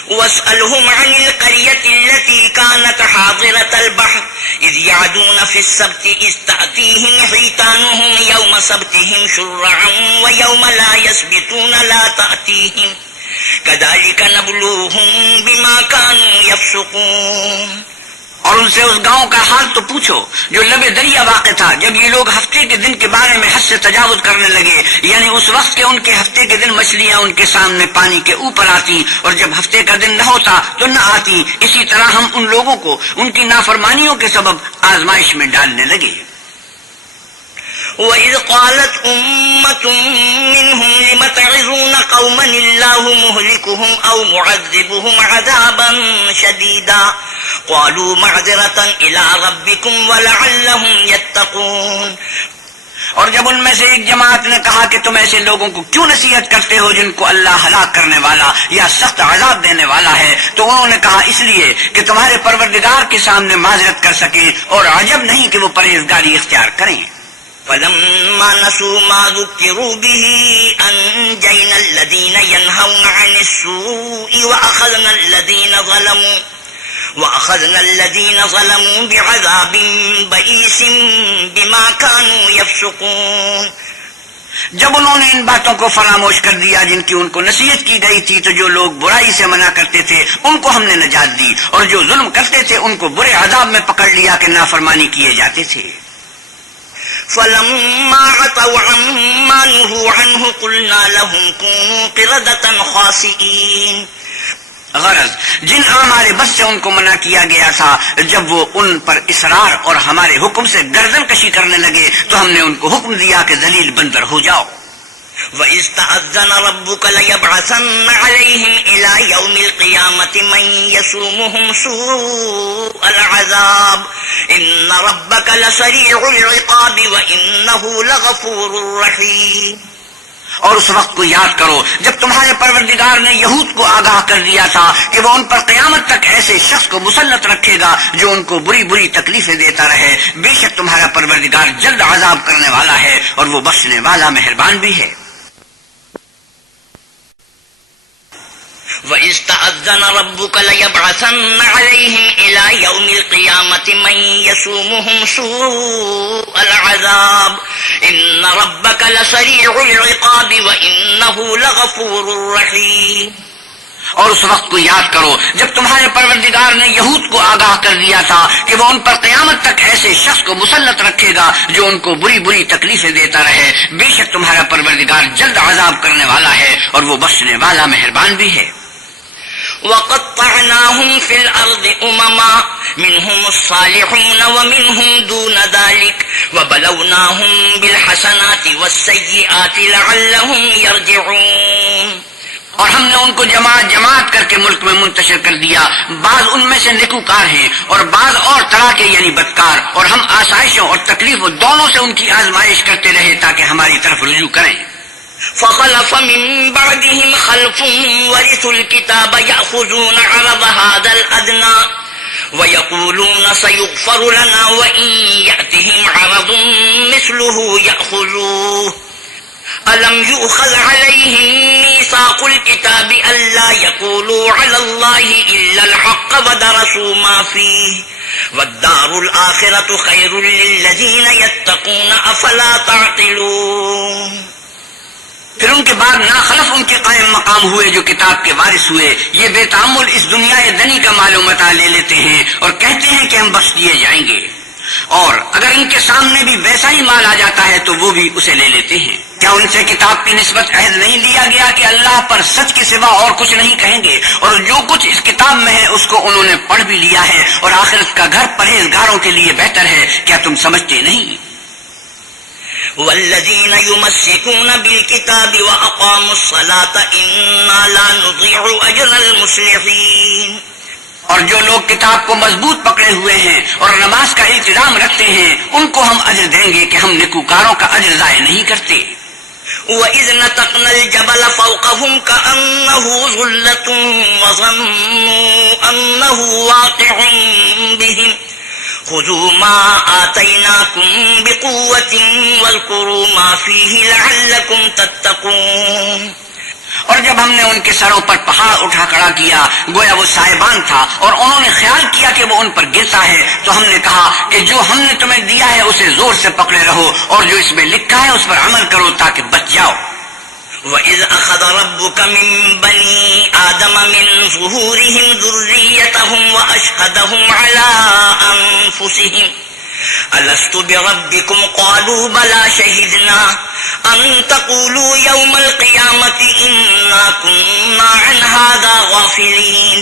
وَاسْأَلْهُمْ عَنِ الْقَرْيَةِ الَّتِي كَانَتْ حَاضِرَةَ الْبَحْرِ إِذْ يَعْدُونَ فِي السَّبْتِ إِذْ تَأْتِيهِمْ حِيتَانُهُمْ يَوْمَ سَبْتِهِمْ شُرَّعًا وَيَوْمَ لَا يَسْبِتُونَ لَا تَأْتِيهِمْ كَذَلِكَ نَبْلُوهُمْ بِمَا كَانُوا يَفْسُقُونَ. اور ان سے اس گاؤں کا حال تو پوچھو جو لبے دریا واقع تھا جب یہ لوگ ہفتے کے دن کے بارے میں حد سے تجاوز کرنے لگے, یعنی اس وقت کے ان کے ہفتے کے دن مچھلیاں ان کے سامنے پانی کے اوپر آتی اور جب ہفتے کا دن نہ ہوتا تو نہ آتی. اسی طرح ہم ان لوگوں کو ان کی نافرمانیوں کے سبب آزمائش میں ڈالنے لگے. وَإِذْ قَالَتْ أُمَّةٌ مِّنْهُمْ لِمَ تَعِظُونَ قَوْمًا اللَّهُ مُهْلِكُهُمْ أَوْ مُعَذِّبُهُمْ عَذَابًا شَدِيدًا قَالُوا مَعْذِرَةً إِلَىٰ رَبِّكُمْ وَلَعَلَّهُمْ يَتَّقُونَ. اور جب ان میں سے ایک جماعت نے کہا کہ تم ایسے لوگوں کو کیوں نصیحت کرتے ہو جن کو اللہ ہلاک کرنے والا یا سخت عذاب دینے والا ہے, تو انہوں نے کہا اس لیے کہ تمہارے پروردگار کے سامنے معذرت کر سکیں اور عجب نہیں کہ وہ پرہیزگاری اختیار کریں. فَلَمَّا نَسُوا مَا ذُكِّرُوا بِهِ أَنجَيْنَا الَّذِينَ يَنْهَوْنَ عَنِ السُّوءِ وَأَخَذْنَا الَّذِينَ ظَلَمُوا بِعَذَابٍ بَئِيسٍ بِمَا كَانُوا يَفْسُقُونَ. جب انہوں نے ان باتوں کو فراموش کر دیا جن کی ان کو نصیحت کی گئی تھی تو جو لوگ برائی سے منع کرتے تھے ان کو ہم نے نجات دی اور جو ظلم کرتے تھے ان کو برے عذاب میں پکڑ لیا کہ نافرمانی کیے جاتے تھے. فَلَمَّا عَتَوْا عَمَّا نُهُوا عَنْهُ قُلْنَا لَهُمْ كُونُوا قِرَدَةً خَاسِئِينَ. غرض جن ہمارے بس سے ان کو منع کیا گیا تھا جب وہ ان پر اصرار اور ہمارے حکم سے گردن کشی کرنے لگے تو ہم نے ان کو حکم دیا کہ ذلیل بندر ہو جاؤ. وَإِذْ تَأَذَّنَ رَبُّكَ لَيَبْعَثَنَّ عَلَيْهِمْ إِلَىٰ يَوْمِ الْقِيَامَةِ مَن يَسُومُهُمْ سُوءَ الْعَذَابِ إِنَّ رَبَّكَ لَسَرِيعُ الْعِقَابِ وَإِنَّهُ لَغَفُورٌ رَّحِيمٌ. اور اس وقت کو یاد کرو جب تمہارے پروردگار نے یہود کو آگاہ کر دیا تھا کہ وہ ان پر قیامت تک ایسے شخص کو مسلط رکھے گا جو ان کو بری بری تکلیفیں دیتا رہے. بے شک تمہارا پروردگار جلد عذاب کرنے والا ہے اور وہ بخشنے والا مہربان بھی ہے. وَإِذْ تَأَذَّنَ رَبُّكَ لَيَبْعَثَنَّ عَلَيْهِمْ إِلَىٰ يَوْمِ الْقِيَامَةِ مَن يَسُومُهُمْ سُوءَ الْعَذَابِ إِنَّ رَبَّكَ لَسَرِيعُ الْعِقَابِ وَإِنَّهُ لَغَفُورٌ رَّحِيمٌ. اور اس وقت کو یاد کرو جب تمہارے پروردگار نے یہود کو آگاہ کر دیا تھا کہ وہ ان پر قیامت تک ایسے شخص کو مسلط رکھے گا جو ان کو بری بری تکلیفیں دیتا رہے. بے شک تمہارا پروردگار جلد عذاب کرنے والا ہے اور وہ بخشنے والا مہربان بھی ہے. وَقَطَّعْنَاهُمْ فِي الْأَرْضِ أُمَمًا مِّنْهُمُ الصَّالِحُونَ وَمِنْهُمْ دُونَ ذَلِكَ وَبَلَوْنَاهُمْ بِالْحَسَنَاتِ وَالسَّيِّئَاتِ لَعَلَّهُمْ يَرْجِعُونَ. اور ہم نے ان کو جماعت جماعت کر کے ملک میں منتشر کر دیا. بعض ان میں سے نیکوکار ہیں اور بعض اور طرح کے یعنی بدکار, اور ہم آسائشوں اور تکلیفوں دونوں سے ان کی آزمائش کرتے رہے تاکہ ہماری طرف رجوع کریں. فخلف من بعدهم خلف ورثوا الكتاب يأخذون عرض هذا الأدنى وَيَقُولُونَ سَيُغْفَرُ لَنَا وَإِن يَأْتِهِمْ عَرَضٌ مِثْلُهُ يَأْخُذُوهُ أَلَمْ يُؤْخَذْ عَلَيْهِمْ مِيثَاقُ الْكِتَابِ أَلَّا يَقُولُوا عَلَى اللَّهِ إِلَّا الْحَقَّ وَدَرَسُوا مَا فِيهِ وَالدَّارُ الْآخِرَةُ خَيْرٌ لِّلَّذِينَ يَتَّقُونَ أَفَلَا تَعْقِلُونَ۔ پھر ان کے بعد ناخلف ان کے قائم مقام ہوئے جو کتاب کے وارث ہوئے، یہ بے تعمل اس دنیا دنی کا مال و متاع لے لیتے ہیں اور کہتے ہیں کہ ہم بخش دیے جائیں گے، اور اگر ان کے سامنے بھی ویسا ہی مال آ جاتا ہے تو وہ بھی اسے لے لیتے ہیں۔ کیا ان سے کتاب کی نسبت عہد نہیں لیا گیا کہ اللہ پر سچ کے سوا اور کچھ نہیں کہیں گے، اور جو کچھ اس کتاب میں ہے اس کو انہوں نے پڑھ بھی لیا ہے، اور آخرت کا گھر پرہیزگاروں کے لیے بہتر ہے، کیا تم سمجھتے نہیں؟ والذین یمسکون بالکتاب واقاموا الصلاة انا لا نضیع اجر المصلحین۔ اور جو لوگ کتاب کو مضبوط پکڑے ہوئے ہیں اور نماز کا التزام رکھتے ہیں ان کو ہم اجر دیں گے کہ ہم نیکوکاروں کا اجر ضائع نہیں کرتے۔ وَإِذْ نَتَقْنَا الْجَبَلَ فَوْقَهُمْ كَأَنَّهُ ظُلَّةٌ وَظَنُّوا أَنَّهُ وَاقِعٌ بِهِمْ خُذُوا مَا آتَيْنَاكُمْ بِقُوَّةٍ وَاذْكُرُوا مَا فِيهِ لَعَلَّكُمْ تَتَّقُونَ۔ اور جب ہم نے ان کے سروں پر پہاڑ اٹھا کھڑا کیا گویا وہ سائبان تھا، اور انہوں نے خیال کیا کہ وہ ان پر گرتا ہے، تو ہم نے کہا کہ جو ہم نے تمہیں دیا ہے اسے زور سے پکڑے رہو، اور جو اس میں لکھا ہے اس پر عمل کرو تاکہ بچ جاؤ۔ وَإِذْ أَخَذَ رَبُّكَ مِن بَنِي آدَمَ مِن ظُهُورِهِمْ ذُرِّيَّتَهُمْ وَأَشْهَدَهُمْ عَلَىٰ أَنفُسِهِمْ أَلَسْتُ بِرَبِّكُمْ قَالُوا بَلَىٰ شَهِدْنَا أَن تَقُولُوا يَوْمَ الْقِيَامَةِ إِنَّا كُنَّا عَنْ هَٰذَا غَافِلِينَ۔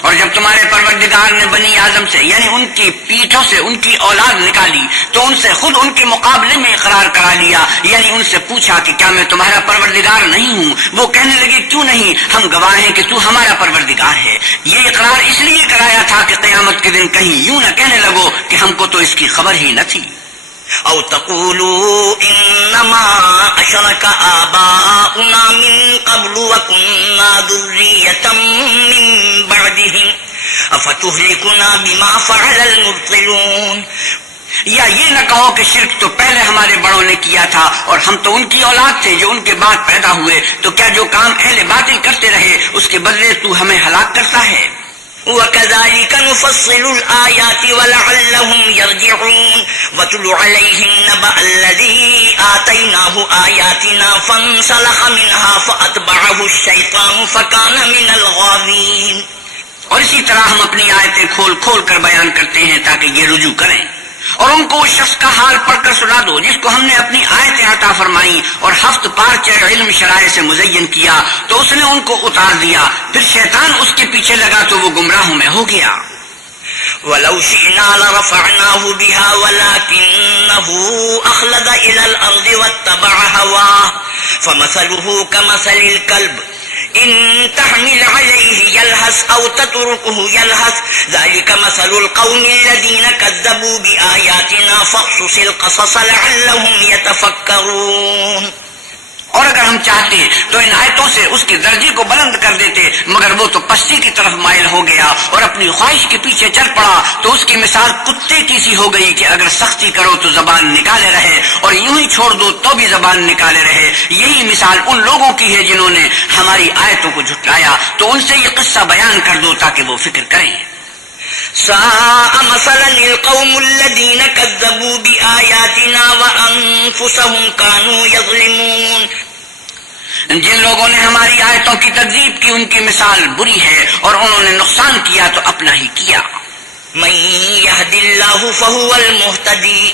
اور جب تمہارے پروردگار نے بنی آدم سے یعنی ان کی پیٹھوں سے ان کی اولاد نکالی تو ان سے خود ان کے مقابلے میں اقرار کرا لیا، یعنی ان سے پوچھا کہ کیا میں تمہارا پروردگار نہیں ہوں؟ وہ کہنے لگے کیوں نہیں، ہم گواہ ہیں کہ تو ہمارا پروردگار ہے۔ یہ اقرار اس لیے کرایا تھا کہ قیامت کے دن کہیں یوں نہ کہنے لگو کہ ہم کو تو اس کی خبر ہی نہ تھی۔ او تقولوا انما اشرك آباؤنا من قبل وكنا ذرية من بعدهم افتهلكنا بما فعل المبطلون۔ یا یہ نہ کہو کہ شرک تو پہلے ہمارے بڑوں نے کیا تھا اور ہم تو ان کی اولاد تھے جو ان کے بعد پیدا ہوئے، تو کیا جو کام اہل باطل کرتے رہے اس کے بدلے تو ہمیں ہلاک کرتا ہے؟ وَكَذَلِكَ نُفَصِّلُ الْآيَاتِ وَلَعَلَّهُمْ يَرْجِعُونَ وَاتْلُ عَلَيْهِمْ نَبَأَ الَّذِي آتَيْنَاهُ آيَاتِنَا فَانسَلَخَ مِنْهَا فَأَتْبَعَهُ الشَّيْطَانُ فَكَانَ مِنَ الْغَاوِينَ۔ اور اسی طرح ہم اپنی آیتیں کھول کھول کر بیان کرتے ہیں تاکہ یہ رجوع کریں، اور ان کو اس شخص کا حال پڑھ کر سنا دو جس کو ہم نے اپنی آیتیں عطا فرمائی اور ہفت پار علم شرائع سے مزین کیا تو اس نے ان کو اتار دیا، پھر شیطان اس کے پیچھے لگا تو وہ گمراہوں میں ہو گیا۔ وَلَوْ شِئْنَا لَرَفَعْنَاهُ بِهَا وَلَكِنَّهُ أَخْلَدَ إِلَى الْأَرْضِ وَاتَّبَعَ هَوَاهُ فَمَثَلُهُ كَمَثَلِ الْكَلْبِ إِن تَحْمِلْ عَلَيْهِ يَلْهَثْ أَوْ تَتْرُكْهُ يَلْهَثْ ذَلِكَ مَثَلُ الْقَوْمِ الَّذِينَ كَذَّبُوا بِآيَاتِنَا فَاقْصُصِ الْقَصَصَ لَعَلَّهُمْ يَتَفَكَّرُونَ۔ اور اگر ہم چاہتے تو ان آیتوں سے اس کے درجے کو بلند کر دیتے، مگر وہ تو پستی کی طرف مائل ہو گیا اور اپنی خواہش کے پیچھے چل پڑا، تو اس کی مثال کتے کی سی ہو گئی کہ اگر سختی کرو تو زبان نکالے رہے اور یوں ہی چھوڑ دو تو بھی زبان نکالے رہے۔ یہی مثال ان لوگوں کی ہے جنہوں نے ہماری آیتوں کو جھٹلایا، تو ان سے یہ قصہ بیان کر دو تاکہ وہ فکر کریں۔ ساء مثلا القوم الذين كذبوا بآياتنا وأنفسهم كانوا يظلمون۔ جن لوگوں نے ہماری آیتوں کی تکذیب کی ان کی مثال بری ہے اور انہوں نے نقصان کیا تو اپنا ہی کیا۔ من يهد الله فهو المهتدي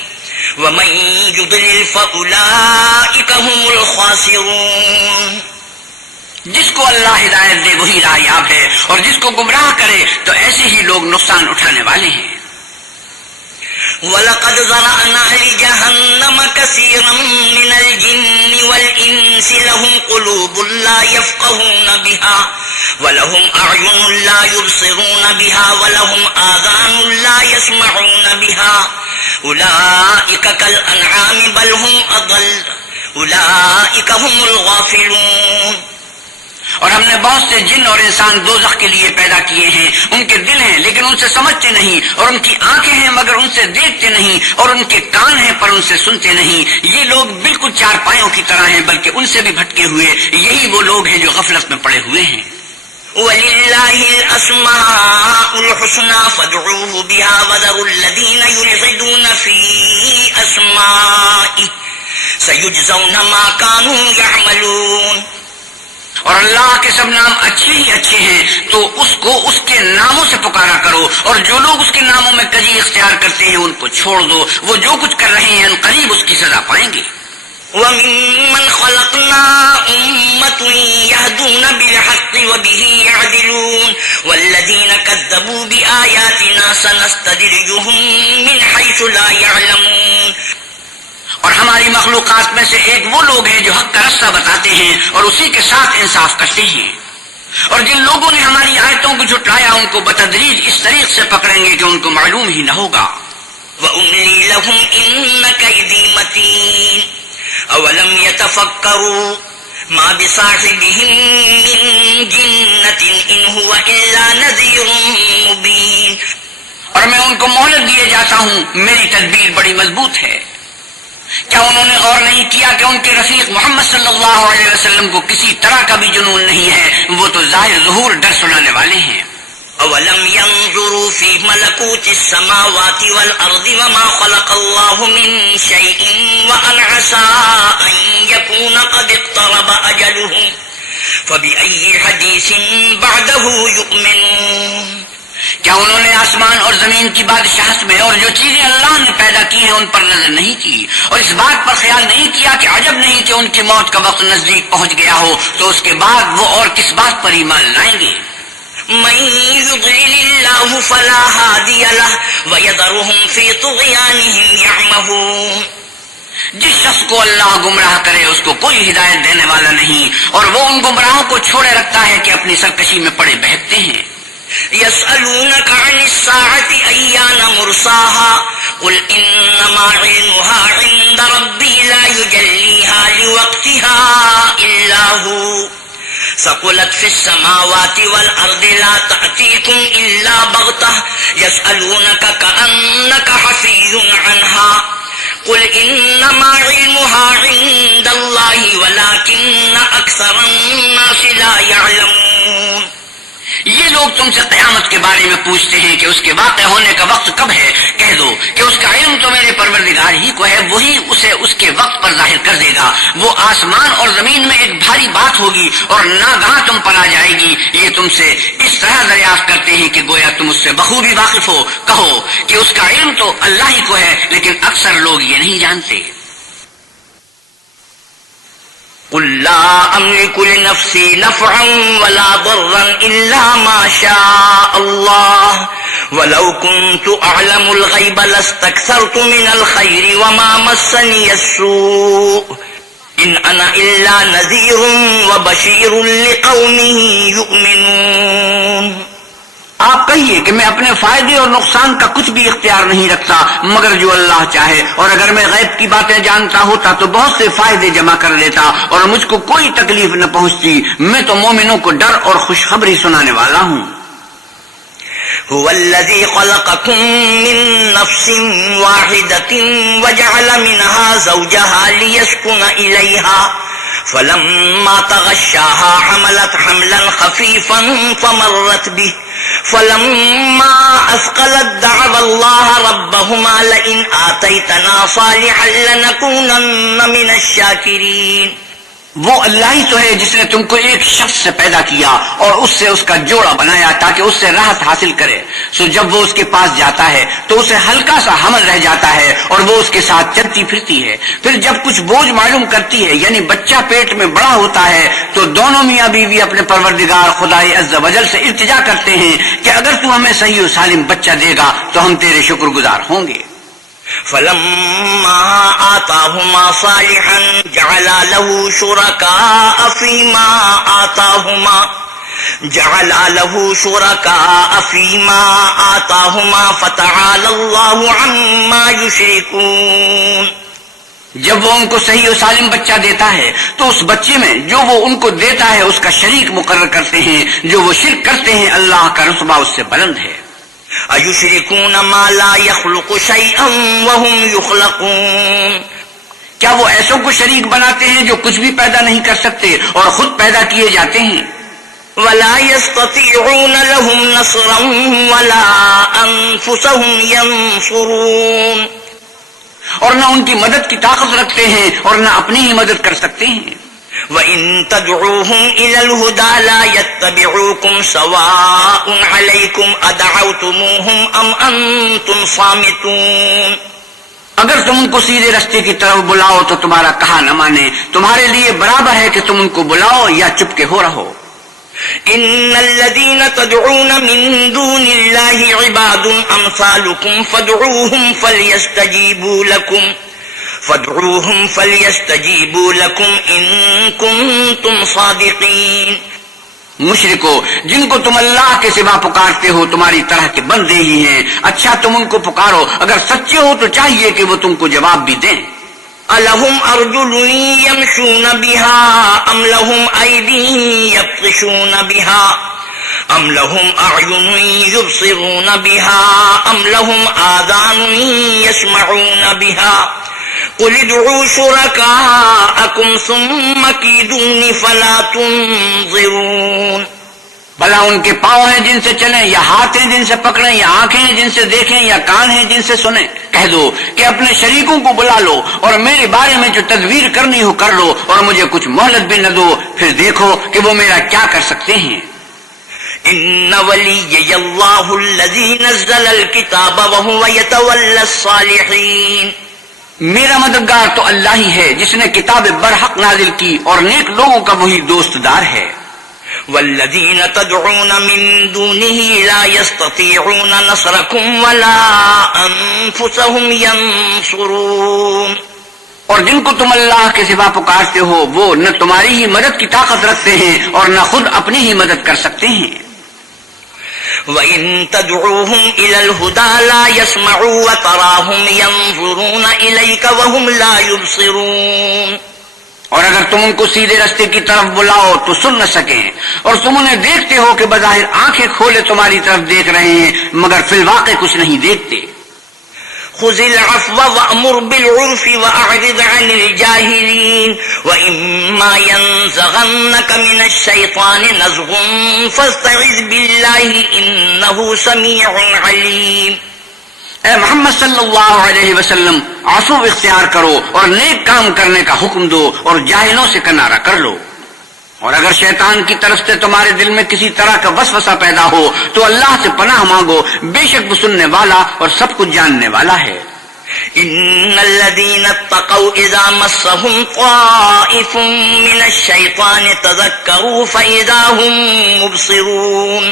ومن يضلل فأولئك هم الخاسرون۔ جس کو اللہ ہدایت دے وہی راہیاب ہے، اور جس کو گمراہ کرے تو ایسے ہی لوگ نقصان اٹھانے والے ہیں۔ وَلَقَدْ ذَرَأْنَا لِجَهَنَّمَ كَثِيرًا مِنَ الْجِنِّ وَالْإِنسِ لَهُمْ قُلُوبٌ لَا يَفْقَهُونَ بِهَا وَلَهُمْ أَعْيُنٌ لَا يُبْصِرُونَ بِهَا وَلَهُمْ آذَانٌ لَا يَسْمَعُونَ بِهَا أُولَئِكَ كَالْأَنْعَامِ بَلْ هُمْ أَضَلُّ أُولَئِكَ هُمُ الْغَافِلُونَ۔ اور ہم نے بہت سے جن اور انسان دوزخ کے لیے پیدا کیے ہیں، ان کے دل ہیں لیکن ان سے سمجھتے نہیں، اور ان کی آنکھیں ہیں مگر ان سے دیکھتے نہیں، اور ان کے کان ہیں پر ان سے سنتے نہیں۔ یہ لوگ بالکل چارپائیوں کی طرح ہیں بلکہ ان سے بھی بھٹکے ہوئے، یہی وہ لوگ ہیں جو غفلت میں پڑے ہوئے ہیں۔ وَلِلَّهِ الْأَسْمَاءُ الْحُسْنَى فَادْعُوهُ بِهَا وَذَرُوا الَّذِينَ يُلْحِدُونَ فِي أَسْمَائِهِ سَيُجْزَوْنَ مَا كَانُوا يَعْمَلُونَ۔ اور اللہ کے سب نام اچھے ہی اچھے ہیں، تو اس کو اس کے ناموں سے پکارا کرو، اور جو لوگ اس کے ناموں میں کجی اختیار کرتے ہیں ان کو چھوڑ دو، وہ جو کچھ کر رہے ہیں قریب اس کی سزا پائیں گے۔ وَمِمَّنْ خَلَقْنَا أُمَّةٌ يَهْدُونَ بِالْحَقِّ وَبِهِ يَعْدِلُونَ وَالَّذِينَ كَذَّبُوا بِآيَاتِنَا سَنَسْتَدْرِجُهُمْ مِنْ حَيْثُ لَا يَعْلَمُونَ۔ اور ہماری مخلوقات میں سے ایک وہ لوگ ہیں جو حق کا رستہ بتاتے ہیں اور اسی کے ساتھ انصاف کرتے ہیں، اور جن لوگوں نے ہماری آیتوں کو جھٹلایا ان کو بتدریج اس طریق سے پکڑیں گے کہ ان کو معلوم ہی نہ ہوگا۔ وَأُمْلِي لَهُمْ إِنَّ كَيْدِي مَتِينٌ أَوَلَمْ يَتَفَكَّرُوا مَا بِصَاحِبِهِم مِّن جِنَّةٍ إِنْ هُوَ إِلَّا نَذِيرٌ مُّبِينٌ۔ اور میں ان کو مہلت دیے جاتا ہوں، میری تدبیر بڑی مضبوط ہے۔ کیا انہوں نے اور نہیں کیا کہ ان کے رفیق محمد صلی اللہ علیہ وسلم کو کسی طرح کا بھی جنون نہیں ہے، وہ تو ظاہر ظہور ڈر سنانے والے ہیں۔ أَوَلَمْ يَنْظُرُوا فِي مَلَكُوتِ السَّمَاوَاتِ وَالْأَرْضِ وَمَا خَلَقَ اللَّهُ مِنْ شَيْءٍ وَأَنْ عَسَىٰ أَنْ يَكُونَ قَدِ اقْتَرَبَ أَجَلُهُمْ فَبِأَيِّ حَدِيثٍ بَعْدَهُ يُؤْمِنُونَ۔ کیا انہوں نے آسمان اور زمین کی بادشاہت میں اور جو چیزیں اللہ نے پیدا کی ہیں ان پر نظر نہیں کی، اور اس بات پر خیال نہیں کیا کہ عجب نہیں کہ ان کی موت کا وقت نزدیک پہنچ گیا ہو، تو اس کے بعد وہ اور کس بات پر ایمان لائیں گے؟ مَن يُضْلِلِ اللَّهُ فَلَا هَادِيَ لَهُ وَيَذَرُهُمْ فِي طُغْيَانِهِمْ يَعْمَهُونَ۔ جس شخص کو اللہ گمراہ کرے اس کو کوئی ہدایت دینے والا نہیں، اور وہ ان گمراہوں کو چھوڑے رکھتا ہے کہ اپنی سرکشی میں پڑے بہکتے ہیں۔ يَسْأَلُونَكَ عَنِ السَّاعَةِ أَيَّانَ مُرْسَاهَا قُلْ إِنَّمَا عِلْمُهَا عِندَ رَبِّي لَا يُجَلِّيهَا لِوَقْتِهَا إِلَّا هُوَ ثقلت في السماوات والأرض لا تأتيكم إلا بغتة يسألونك كأنك حفي عنها قل إنما علمها عند الله ولكن أكثر الناس لا يعلمون۔ یہ لوگ تم سے قیامت کے بارے میں پوچھتے ہیں کہ اس کے واقع ہونے کا وقت کب ہے، کہہ دو کہ اس کا علم تو میرے پروردگار ہی کو ہے، وہی اسے اس کے وقت پر ظاہر کر دے گا۔ وہ آسمان اور زمین میں ایک بھاری بات ہوگی اور ناگہاں تم پر آ جائے گی۔ یہ تم سے اس طرح دریافت کرتے ہیں کہ گویا تم اس سے بخوبی واقف ہو، کہو کہ اس کا علم تو اللہ ہی کو ہے، لیکن اکثر لوگ یہ نہیں جانتے۔ قل لا أملك لنفسي نفعا ولا ضرا إلا ما شاء الله ولو كنت أعلم الغيب لاستكثرت من الخير وما مسني السوء إن أنا إلا نذير وبشير لقوم يؤمنون۔ آپ کہیے کہ میں اپنے فائدے اور نقصان کا کچھ بھی اختیار نہیں رکھتا مگر جو اللہ چاہے، اور اگر میں غیب کی باتیں جانتا ہوتا تو بہت سے فائدے جمع کر لیتا اور مجھ کو کوئی تکلیف نہ پہنچتی۔ میں تو مومنوں کو ڈر اور خوشخبری سنانے والا ہوں۔ هو الذي خلقكم من نفس واحدة وجعل منها زوجها ليسكن إليها فلما تغشاها حملت حملا خفيفا فمرت به فلما أثقلت دعوا الله ربهما لئن آتيتنا صالحا لنكونن من الشاكرين۔ وہ اللہ ہی تو ہے جس نے تم کو ایک شخص سے پیدا کیا اور اس سے اس کا جوڑا بنایا تاکہ اس سے راحت حاصل کرے، سو جب وہ اس کے پاس جاتا ہے تو اسے ہلکا سا حمل رہ جاتا ہے اور وہ اس کے ساتھ چلتی پھرتی ہے۔ پھر جب کچھ بوجھ معلوم کرتی ہے یعنی بچہ پیٹ میں بڑا ہوتا ہے تو دونوں میاں بیوی اپنے پروردگار خدائے عز و جل سے التجا کرتے ہیں کہ اگر تو ہمیں صحیح و سالم بچہ دے گا تو ہم تیرے شکر گزار ہوں گے۔ فلما آتاهما صالحا جعلا له شركاء فيما آتاهما فتعالى الله عما يشركون۔ جب وہ ان کو صحیح و سالم بچہ دیتا ہے تو اس بچے میں جو وہ ان کو دیتا ہے اس کا شریک مقرر کرتے ہیں، جو وہ شرک کرتے ہیں اللہ کا رتبہ اس سے بلند ہے۔ اَيُشْرِكُونَ مَا لَا يَخْلُقُ شَيْئًا وَهُمْ يُخْلَقُونَ، کیا وہ ایسوں کو شریک بناتے ہیں جو کچھ بھی پیدا نہیں کر سکتے اور خود پیدا کیے جاتے ہیں؟ وَلَا يَسْتَطِيعُونَ لَهُمْ نَصْرًا وَلَا أَنفُسَهُمْ يَنصُرُونَ، اور نہ ان کی مدد کی طاقت رکھتے ہیں اور نہ اپنی ہی مدد کر سکتے ہیں۔ وَإِن تَدْعُوهُمْ إِلَى الْهُدَى لَا يَتَّبِعُوكُمْ سَوَاءٌ عَلَيْكُمْ أَدْعَوْتُمُوهُمْ أَمْ أَنْتُمْ صَامِتُونَ، اگر تم ان کو سیدھے راستے کی طرف بلاؤ تو تمہارا کہا نہ مانے، تمہارے لیے برابر ہے کہ تم ان کو بلاؤ یا چپ کے ہو رہو۔ إِنَّ الَّذِينَ تَدْعُونَ مِن دُونِ اللَّهِ عِبَادٌ أَمْثَالُكُمْ فَادْعُوهُمْ فَلْيَسْتَجِيبُوا لَكُمْ إِن كُنتُمْ صَادِقِينَ۔ مشرکو، جن کو تم اللہ کے سوا پکارتے ہو تمہاری طرح کے بندے ہی ہیں، اچھا تم ان کو پکارو، اگر سچے ہو تو چاہیے کہ وہ تم کو جواب بھی دیں۔ أَلَهُمْ أَرْجُلٌ يَمْشُونَ بِهَا أَمْ لَهُمْ أَيْدٍ يَبْطِشُونَ بِهَا أَمْ لَهُمْ أَعْيُنٌ يُبْصِرُونَ بِهَا أَمْ لَهُمْ آذَانٌ يَسْمَعُونَ بِهَا قُلِ ادْعُوا شُرَكَاءَكُمْ ثُمَّ كِيدُونِ فَلَا تُنظِرُونَ، بھلا ان کے پاؤں ہیں جن سے چلیں، یا ہاتھ ہیں جن سے پکڑیں، یا آنکھیں ہیں جن سے دیکھیں، یا کان ہیں جن سے سنیں؟ کہہ دو کہ اپنے شریکوں کو بلا لو اور میرے بارے میں جو تدبیر کرنی ہو کر لو، اور مجھے کچھ مہلت بھی نہ دو، پھر دیکھو کہ وہ میرا کیا کر سکتے ہیں۔ إِنَّ وَلِيَّيَ اللَّهُ الَّذِي نَزَّلَ الْكِتَابَ وَهُوَ يَتَوَلَّى الصَّالِحِينَ، میرا مددگار تو اللہ ہی ہے جس نے کتاب برحق نازل کی اور نیک لوگوں کا وہی دوست دار ہے۔ وَالَّذِينَ تَدْعُونَ مِن دُونِهِ لَا يَسْتَطِيعُونَ نَصْرَكُمْ وَلَا أَنفُسَهُمْ يَنصُرُونَ، اور جن کو تم اللہ کے سوا پکارتے ہو وہ نہ تمہاری ہی مدد کی طاقت رکھتے ہیں اور نہ خود اپنی ہی مدد کر سکتے ہیں۔ وَإِن تَدْعُوهُمْ إِلَى الْهُدَى لَا يَسْمَعُوا وَتَرَاهُمْ يَنظُرُونَ إِلَيْكَ وَهُمْ لَا يُبْصِرُونَ، اور اگر تم ان کو سیدھے راستے کی طرف بلاؤ تو سن نہ سکیں، اور تم انہیں دیکھتے ہو کہ بظاہر آنکھیں کھولے تمہاری طرف دیکھ رہے ہیں مگر فی الواقع کچھ نہیں دیکھتے۔ خُذِ الْعَفْوَ وَأْمُرْ بِالْعُرْفِ وَأَعْرِضْ عَنِ الْجَاهِلِينَ وَإِمَّا يَنزَغَنَّكَ مِنَ الشَّيْطَانِ نَزْغٌ فَاسْتَعِذْ بِاللَّهِ إِنَّهُ سَمِيعٌ عَلِيمٌ۔ اے محمد صلی اللہ علیہ وسلم، عفو اختیار کرو اور نیک کام کرنے کا حکم دو اور جاہلوں سے کنارہ کر لو، اور اگر شیطان کی طرف سے تمہارے دل میں کسی طرح کا وسوسہ پیدا ہو تو اللہ سے پناہ مانگو، بے شک وہ سننے والا اور سب کچھ جاننے والا ہے۔ إِنَّ الَّذِينَ اتَّقَوْا إِذَا مَسَّهُمْ طَائِفٌ مِّنَ الشَّيْطَانِ تَذَكَّرُوا فَإِذَا هُم مُبْصِرُونَ،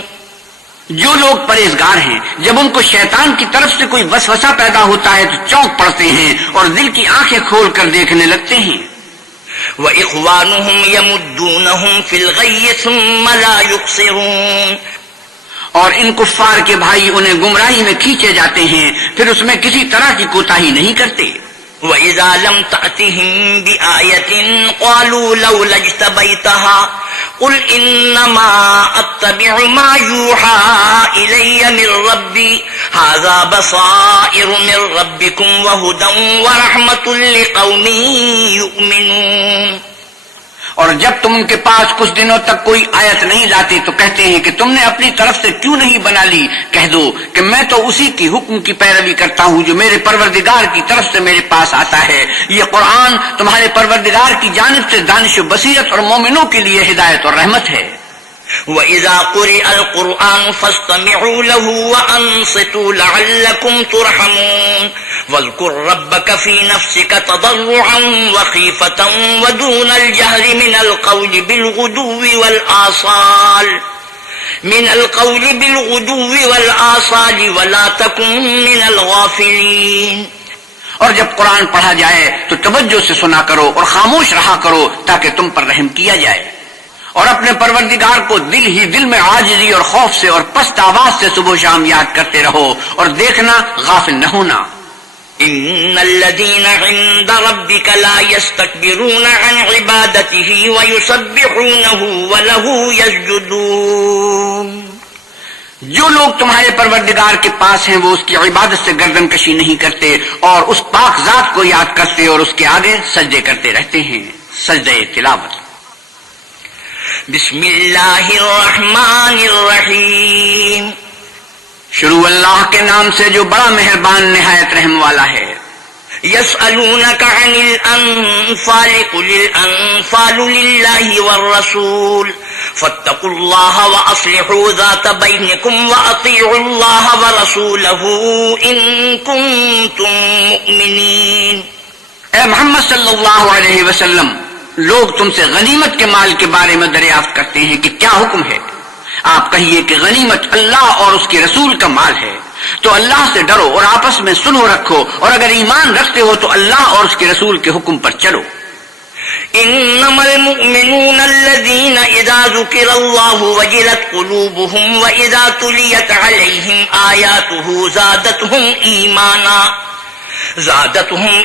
جو لوگ پرہیزگار ہیں جب ان کو شیطان کی طرف سے کوئی وسوسہ پیدا ہوتا ہے تو چونک پڑتے ہیں اور دل کی آنکھیں کھول کر دیکھنے لگتے ہیں۔ وَإِخْوَانُهُمْ يَمُدُّونَهُمْ فِي الْغَيِّ ثُمَّ لَا يُقْصِرُونَ، اور ان کفار کے بھائی انہیں گمراہی میں کھینچے جاتے ہیں پھر اس میں کسی طرح کی کوتاہی نہیں کرتے۔ وَإِذَا لَمْ تَأْتِهِمْ بِآيَةٍ قَالُوا لَوْلَا اجْتَبَيْتَهَا قُلْ إِنَّمَا أَتَّبِعُ مَا يُوحَىٰ إِلَيَّ مِن رَّبِّي هَٰذَا بَصَائِرُ مِن رَّبِّكُمْ وَهُدًى وَرَحْمَةٌ لِّقَوْمٍ يُؤْمِنُونَ، اور جب تم ان کے پاس کچھ دنوں تک کوئی آیت نہیں لاتے تو کہتے ہیں کہ تم نے اپنی طرف سے کیوں نہیں بنا لی؟ کہہ دو کہ میں تو اسی کی حکم کی پیروی کرتا ہوں جو میرے پروردگار کی طرف سے میرے پاس آتا ہے۔ یہ قرآن تمہارے پروردگار کی جانب سے دانش و بصیرت اور مومنوں کے لیے ہدایت اور رحمت ہے۔ وَإِذَا قُرِئَ الْقُرْآنُ فَاسْتَمِعُوا لَهُ وَأَنصِتُوا لَعَلَّكُمْ تُرْحَمُونَ وَاذْكُرْ رَبَّكَ فِي نَفْسِكَ تَضَرُّعًا وَخِيفَةً وَدُونَ الْجَهْرِ مِنَ الْقَوْلِ بِالْغُدُوِّ وَالْآصَالِ وَلَا تَكُن مِّنَ الْغَافِلِينَ، اور جب قرآن پڑھا جائے تو توجہ سے سنا کرو اور خاموش رہا کرو تاکہ تم پر رحم کیا جائے، اور اپنے پروردگار کو دل ہی دل میں عاجزی اور خوف سے اور پست آواز سے صبح و شام یاد کرتے رہو، اور دیکھنا غافل نہ ہونا۔ ان الذين عند ربك لا يستكبرون عن عبادته ويسبحونه وله يسجدون. جو لوگ تمہارے پروردگار کے پاس ہیں وہ اس کی عبادت سے گردن کشی نہیں کرتے اور اس پاک ذات کو یاد کرتے اور اس کے آگے سجدے کرتے رہتے ہیں. سجدہ تلاوت. بسم اللہ الرحمن الرحیم. شروع اللہ کے نام سے جو بڑا مہربان نہایت رحم والا ہے. يسألونك عن الأنفال قل الأنفال لله والرسول فاتقوا الله وأصلحوا ذات بينكم وأطيعوا الله ورسوله إن كنتم مؤمنين. اے محمد صلی اللہ علیہ وسلم، لوگ تم سے غنیمت کے مال کے بارے میں دریافت کرتے ہیں کہ کیا حکم ہے. آپ کہیے کہ غنیمت اللہ اور اس کے رسول کا مال ہے، تو اللہ سے ڈرو اور آپس میں صلح رکھو، اور اگر ایمان رکھتے ہو تو اللہ اور اس کے رسول کے حکم پر چلو. انما المؤمنون الذين اذا ذكر الله وجلت قلوبهم واذا تليت عليهم آياته زادتهم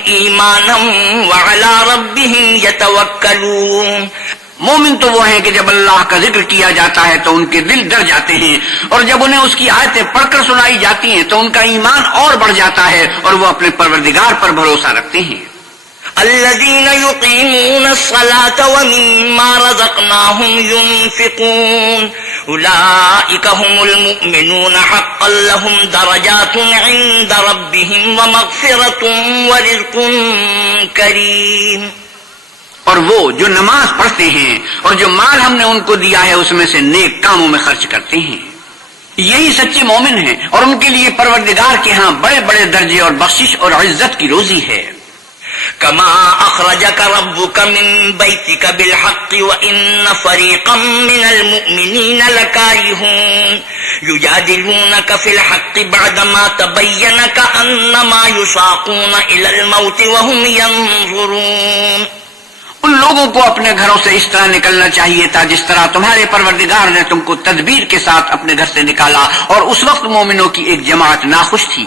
ایمانا وعلى ربهم يتوکلون. مومن تو وہ ہیں کہ جب اللہ کا ذکر کیا جاتا ہے تو ان کے دل ڈر جاتے ہیں، اور جب انہیں اس کی آیتیں پڑھ کر سنائی جاتی ہیں تو ان کا ایمان اور بڑھ جاتا ہے اور وہ اپنے پروردگار پر بھروسہ رکھتے ہیں. الذين يقيمون الصلاة ومما رزقناهم ينفقون أولئك هم المؤمنون حقا لهم درجات عند ربهم ومغفرة ورزق كريم. اور وہ جو نماز پڑھتے ہیں اور جو مال ہم نے ان کو دیا ہے اس میں سے نیک کاموں میں خرچ کرتے ہیں، یہی سچے مومن ہیں، اور ان کے لیے پروردگار کے ہاں بڑے بڑے درجے اور بخشش اور عزت کی روزی ہے. كما أخرجك ربك من بيتك بالحق وإن فريقا من المؤمنين لكارهون يجادلونك في الحق بعدما تبين كأنما يساقون إلى الموت وهم ينظرون. ان لوگوں کو اپنے گھروں سے اس طرح نکلنا چاہیے تھا جس طرح تمہارے پروردگار نے تم کو تدبیر کے ساتھ اپنے گھر سے نکالا، اور اس وقت مومنوں کی ایک جماعت ناخوش تھی.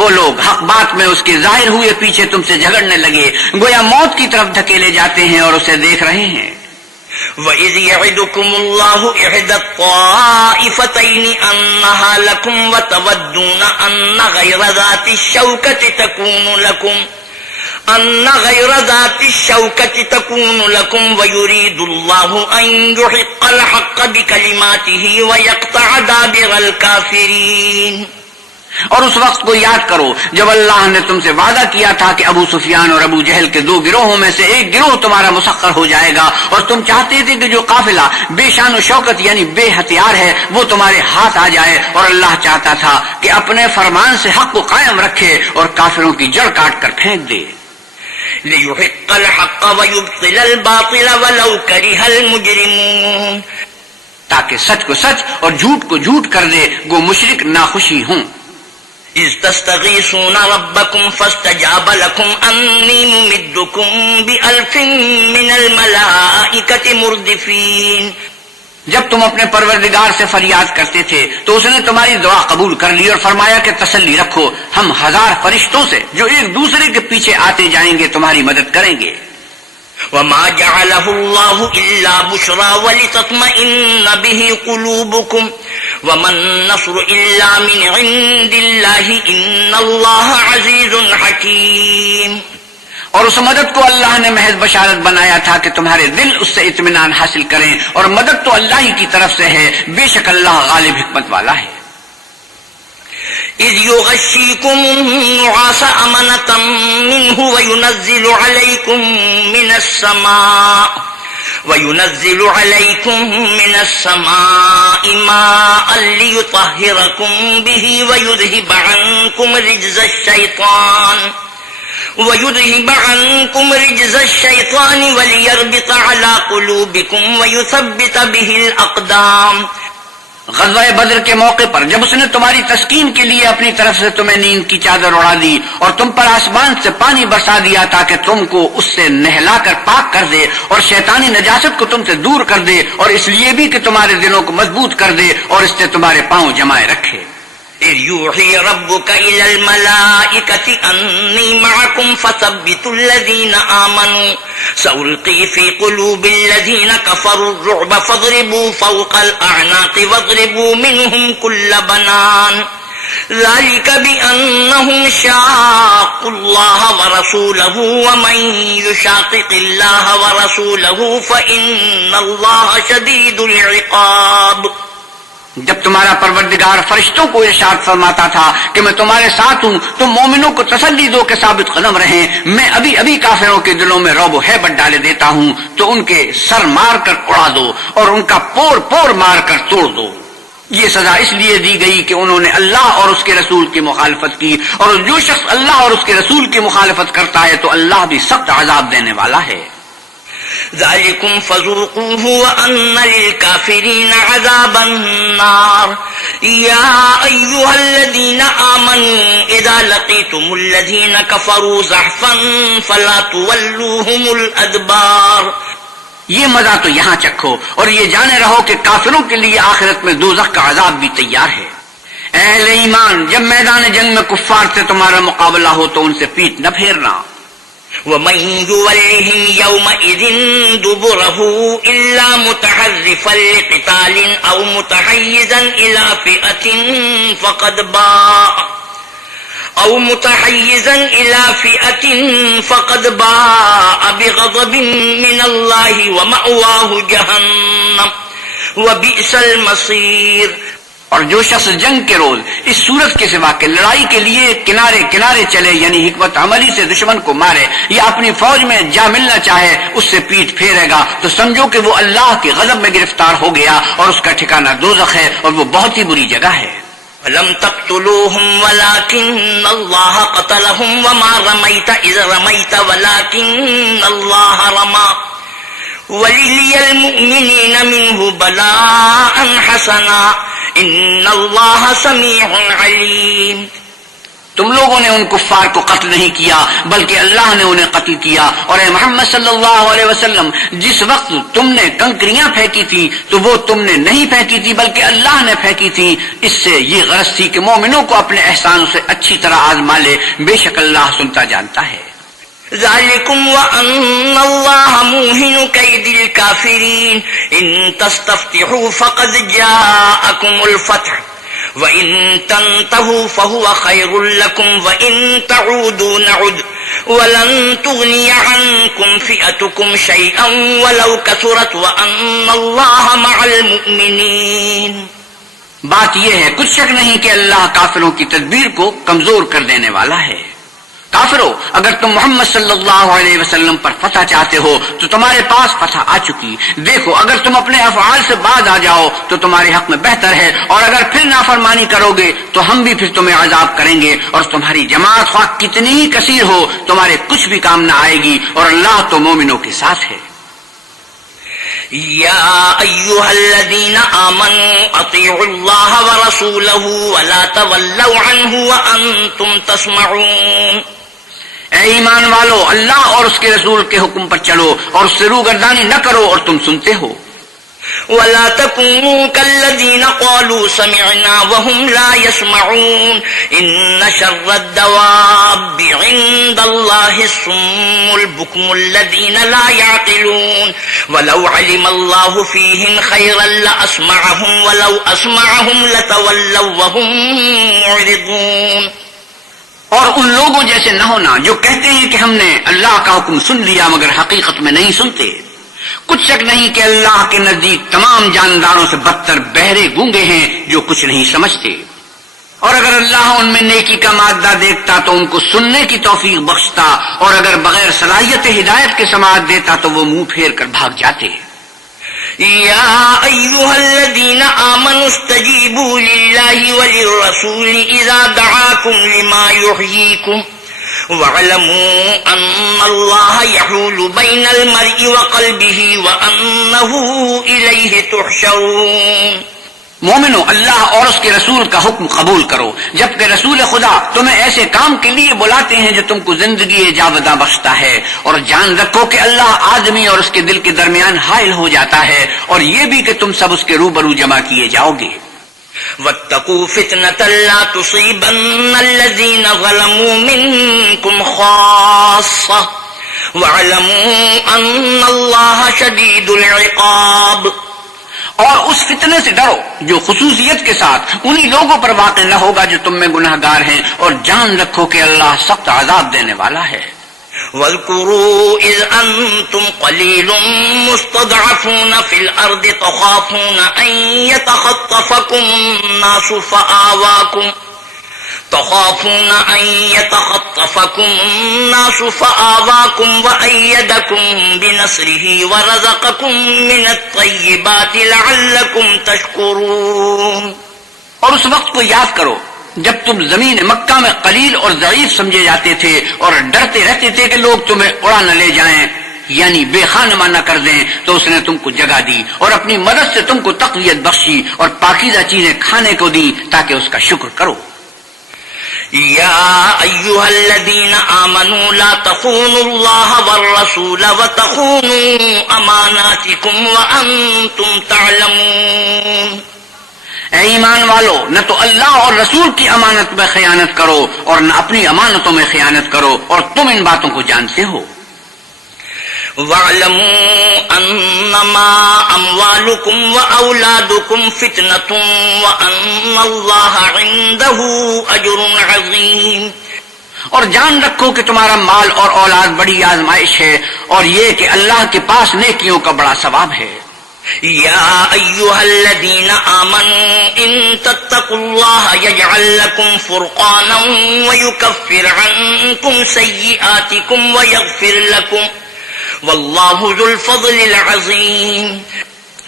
وہ لوگ حق بات میں اس کے ظاہر ہوئے پیچھے تم سے جھگڑنے لگے، گویا موت کی طرف دھکیلے جاتے ہیں اور اسے دیکھ رہے ہیں. وَإِذْ يَعِدُكُمُ اللَّهُ إِحْدَى الطَّائِفَتَيْنِ أَنَّهَا لَكُمْ وَتَوَدُّونَ أَنَّ غَيْرَ ذَاتِ الشَّوْكَةِ تَكُونُ لَكُمْ وَيُرِيدُ اللَّهُ أَن يُحِقَّ الْحَقَّ بِكَلِمَاتِهِ وَيَقْطَعَ دَابِرَ الْكَافِرِينَ. اور اس وقت کو یاد کرو جب اللہ نے تم سے وعدہ کیا تھا کہ ابو سفیان اور ابو جہل کے دو گروہوں میں سے ایک گروہ تمہارا مسخر ہو جائے گا، اور تم چاہتے تھے کہ جو قافلہ بے شان و شوکت یعنی بے ہتھیار ہے وہ تمہارے ہاتھ آ جائے، اور اللہ چاہتا تھا کہ اپنے فرمان سے حق کو قائم رکھے اور کافروں کی جڑ کاٹ کر پھینک دے. لِيُحِقَّ الْحَقَّ وَيُبْطِلَ الْبَاطِلَ وَلَوْ كَرِهَ الْمُجْرِمُونَ. تاکہ سچ کو سچ اور جھوٹ کو جھوٹ کر دے گو مشرک ناخوشی ہوں. إِذْ تَسْتَغِيثُونَ رَبَّكُمْ فَاسْتَجَابَ لَكُمْ أَنِّي مُمِدُّكُمْ بِأَلْفٍ مِّنَ الْمَلَائِكَةِ مُرْدِفِينَ. جب تم اپنے پروردگار سے فریاد کرتے تھے تو اس نے تمہاری دعا قبول کر لی اور فرمایا کہ تسلی رکھو، ہم 1000 فرشتوں سے جو ایک دوسرے کے پیچھے آتے جائیں گے تمہاری مدد کریں گے. وَمَا جَعَلَهُ اللَّهُ إِلَّا بُشْرَى وَلِتَطْمَئِنَّ بِهِ قُلُوبُكُمْ وَمَا النَّصْرُ إِلَّا مِنْ عِندِ اللَّهِ إِنَّ اللَّهَ عَزِيزٌ حَكِيمٌ. اور اس مدد کو اللہ نے محض بشارت بنایا تھا کہ تمہارے دل اس سے اطمینان حاصل کریں، اور مدد تو اللہ ہی کی طرف سے ہے، بے شک اللہ غالب حکمت والا ہے. إِذْ يُغَشِّيكُمُ النُّعَاسَ أَمَنَةً مِّنْهُ وَيُنَزِّلُ عَلَيْكُم مِّنَ السَّمَاءِ مَاءً لِّيُطَهِّرَكُم بِهِ وَيُذْهِبَ عَنكُمْ رِجْزَ الشَّيْطَانِ وَلِيَرْبِطَ عَلَى قُلُوبِكُمْ وَيُثَبِّتَ بِهِ الْأَقْدَامَ. غزوہ بدر کے موقع پر جب اس نے تمہاری تسکین کے لیے اپنی طرف سے تمہیں نیند کی چادر اڑا دی اور تم پر آسمان سے پانی برسا دیا تاکہ تم کو اس سے نہلا کر پاک کر دے اور شیطانی نجاست کو تم سے دور کر دے، اور اس لیے بھی کہ تمہارے دلوں کو مضبوط کر دے اور اس سے تمہارے پاؤں جمائے رکھے. إذ يوحي ربك إلى الملائكة أني معكم فثبتوا الذين آمنوا سألقي في قلوب الذين كفروا الرعب فاضربوا فوق الأعناق واضربوا منهم كل بنان ذلك بأنهم شاقوا الله ورسوله ومن يشاقق الله ورسوله فإن الله شديد العقاب. جب تمہارا پروردگار فرشتوں کو ارشاد فرماتا تھا کہ میں تمہارے ساتھ ہوں، تم مومنوں کو تسلی دو کہ ثابت قدم رہیں، میں ابھی ابھی کافروں کے دلوں میں رعب و ہیبت ڈالے دیتا ہوں، تو ان کے سر مار کر اڑا دو اور ان کا پور پور مار کر توڑ دو. یہ سزا اس لیے دی گئی کہ انہوں نے اللہ اور اس کے رسول کی مخالفت کی، اور جو شخص اللہ اور اس کے رسول کی مخالفت کرتا ہے تو اللہ بھی سخت عذاب دینے والا ہے. ذلكم فذوقوه وأن للكافرين عذاب النار. يا أيها الذين آمنوا إذا لقيتم الذين كفروا زحفا فلا تولوهم الأدبار. یہ مزہ تو یہاں چکھو اور یہ جانے رہو کہ کافروں کے لیے آخرت میں دوزخ کا عذاب بھی تیار ہے. اہل ایمان، جب میدان جنگ میں کفار سے تمہارا مقابلہ ہو تو ان سے پیٹھ نہ پھیرنا. ومن يولهم يومئذ دبره إلا متحرفا لقتال أو متحيزا إلى فئة فقد باء بغضب من الله ومأواه جهنم وبئس المصير. اور جو شخص جنگ کے روز اس صورت کے سوا کہ لڑائی کے لیے کنارے کنارے چلے، یعنی حکمت عملی سے دشمن کو مارے یا اپنی فوج میں جا ملنا چاہے، اس سے پیٹھ پھیرے گا تو سمجھو کہ وہ اللہ کے غضب میں گرفتار ہو گیا اور اس کا ٹھکانہ دوزخ ہے اور وہ بہت ہی بری جگہ ہے. فلم تقتلوهم ولكن الله قتلهم وما رميت إذ رميت ولكن الله رمى وَلِيَّ الْمُؤْمِنِينَ مِنْهُ بَلَاءً حَسَنًا إِنَّ اللَّهَ سَمِيعٌ عَلِيمٌ. تم لوگوں نے ان کفار کو قتل نہیں کیا بلکہ اللہ نے انہیں قتل کیا. اور اے محمد صلی اللہ علیہ وسلم، جس وقت تم نے کنکریاں پھینکی تھی تو وہ تم نے نہیں پھینکی تھی بلکہ اللہ نے پھینکی تھی. اس سے یہ غرض تھی کہ مومنوں کو اپنے احسانوں سے اچھی طرح آزما لے، بے شک اللہ سنتا جانتا ہے. ذلكم وأن الله موهن كيد الكافرين إن تستفتحوا فقد جاءكم الفتح وإن تنتهوا فهو خير لكم وإن تعودوا نعد ولن تغني عنكم فئتكم شيئا ولو كثرت وأن الله مع المؤمنين. بات یہ ہے، کچھ شک نہیں کہ اللہ کافروں کی تدبیر کو کمزور کر دینے والا ہے. کافرو، اگر تم محمد صلی اللہ علیہ وسلم پر فتح چاہتے ہو تو تمہارے پاس فتح آ چکی. دیکھو، اگر تم اپنے افعال سے باز آ جاؤ تو تمہارے حق میں بہتر ہے، اور اگر پھر نافرمانی کرو گے تو ہم بھی پھر تمہیں عذاب کریں گے، اور تمہاری جماعت خواہ کتنی ہی کثیر ہو تمہارے کچھ بھی کام نہ آئے گی، اور اللہ تو مومنوں کے ساتھ ہے. يا أيها الذين آمنوا أطيعوا الله ورسوله ولا تولوا عنه وأنتم تسمعون. اے ایمان والو، اللہ اور اس کے رسول کے حکم پر چلو اور اس سے روگردانی نہ کرو اور تم سنتے ہو. ولا تكونوا كالذين قالوا سمعنا وهم لا يسمعون إن شر الدواب عند الله الصم البكم الذين لا يعقلون ولو علم الله فيهم خيرا لأسمعهم ولو أسمعهم لتولوا وهم معرضون. اور ان لوگوں جیسے نہ ہونا جو کہتے ہیں کہ ہم نے اللہ کا حکم سن لیا مگر حقیقت میں نہیں سنتے. کچھ شک نہیں کہ اللہ کے نزدیک تمام جانداروں سے بدتر بہرے گونگے ہیں جو کچھ نہیں سمجھتے. اور اگر اللہ ان میں نیکی کا مادہ دیکھتا تو ان کو سننے کی توفیق بخشتا، اور اگر بغیر صلاحیت ہدایت کے سماعت دیتا تو وہ منہ پھیر کر بھاگ جاتے. يا أيها الذين آمنوا استجيبوا لله وللرسول إذا دعاكم لما يحييكم واعلموا أن الله يحول بين المرء وقلبه وأنه إليه تحشرون. مومنو، اللہ اور اس کے رسول کا حکم قبول کرو جبکہ رسول خدا تمہیں ایسے کام کے لیے بلاتے ہیں جو تم کو زندگی جاوداں بخشتا ہے، اور جان رکھو کہ اللہ آدمی اور اس کے دل کے درمیان حائل ہو جاتا ہے، اور یہ بھی کہ تم سب اس کے روبرو جمع کیے جاؤ گے. واتقوا فتنة لا تصيبن الذين ظلموا منكم خاصة واعلموا ان اللہ شدید العقاب. اور اس فتنے سے ڈرو جو خصوصیت کے ساتھ انہی لوگوں پر واقع نہ ہوگا جو تم میں گناہ گار ہیں، اور جان رکھو کہ اللہ سخت عذاب دینے والا ہے. واذكروا إذ أنتم قليل مستضعفون في الأرض تخافون أن يتخطفكم الناس فآواكم وأيدكم بنصره ورزقكم من الطيبات لعلكم تشكرون. اور اس وقت کو یاد کرو جب تم زمین مکہ میں قلیل اور ضعیف سمجھے جاتے تھے اور ڈرتے رہتے تھے کہ لوگ تمہیں اڑا نہ لے جائیں، یعنی بے خانمہ نہ کر دیں، تو اس نے تم کو جگہ دی اور اپنی مدد سے تم کو تقویت بخشی اور پاکیزہ چیزیں کھانے کو دی تاکہ اس کا شکر کرو. یا ایھا الذین آمنوا لا تخونوا اللہ والرسول وتخونوا اماناتکم وانتم تعلمون. اے ایمان والو، نہ تو اللہ اور رسول کی امانت میں خیانت کرو اور نہ اپنی امانتوں میں خیانت کرو، اور تم ان باتوں کو جانتے ہو. وَاعْلَمُوا أَنَّمَا أَمْوَالُكُمْ وَأَوْلَادُكُمْ فِتْنَةٌ وَأَنَّ اللَّهَ عِندَهُ أَجْرٌ عَظِيمٌ. اور جان رکھو کہ تمہارا مال اور اولاد بڑی آزمائش ہے، اور یہ کہ اللہ کے پاس نیکیوں کا بڑا ثواب ہے. یا ایھا الذین آمنوا ان تتقوا اللہ یجعل لکم فرقانا ویکفر عنکم سیئاتکم ویغفر لکم واللہ ذو الفضل العظیم.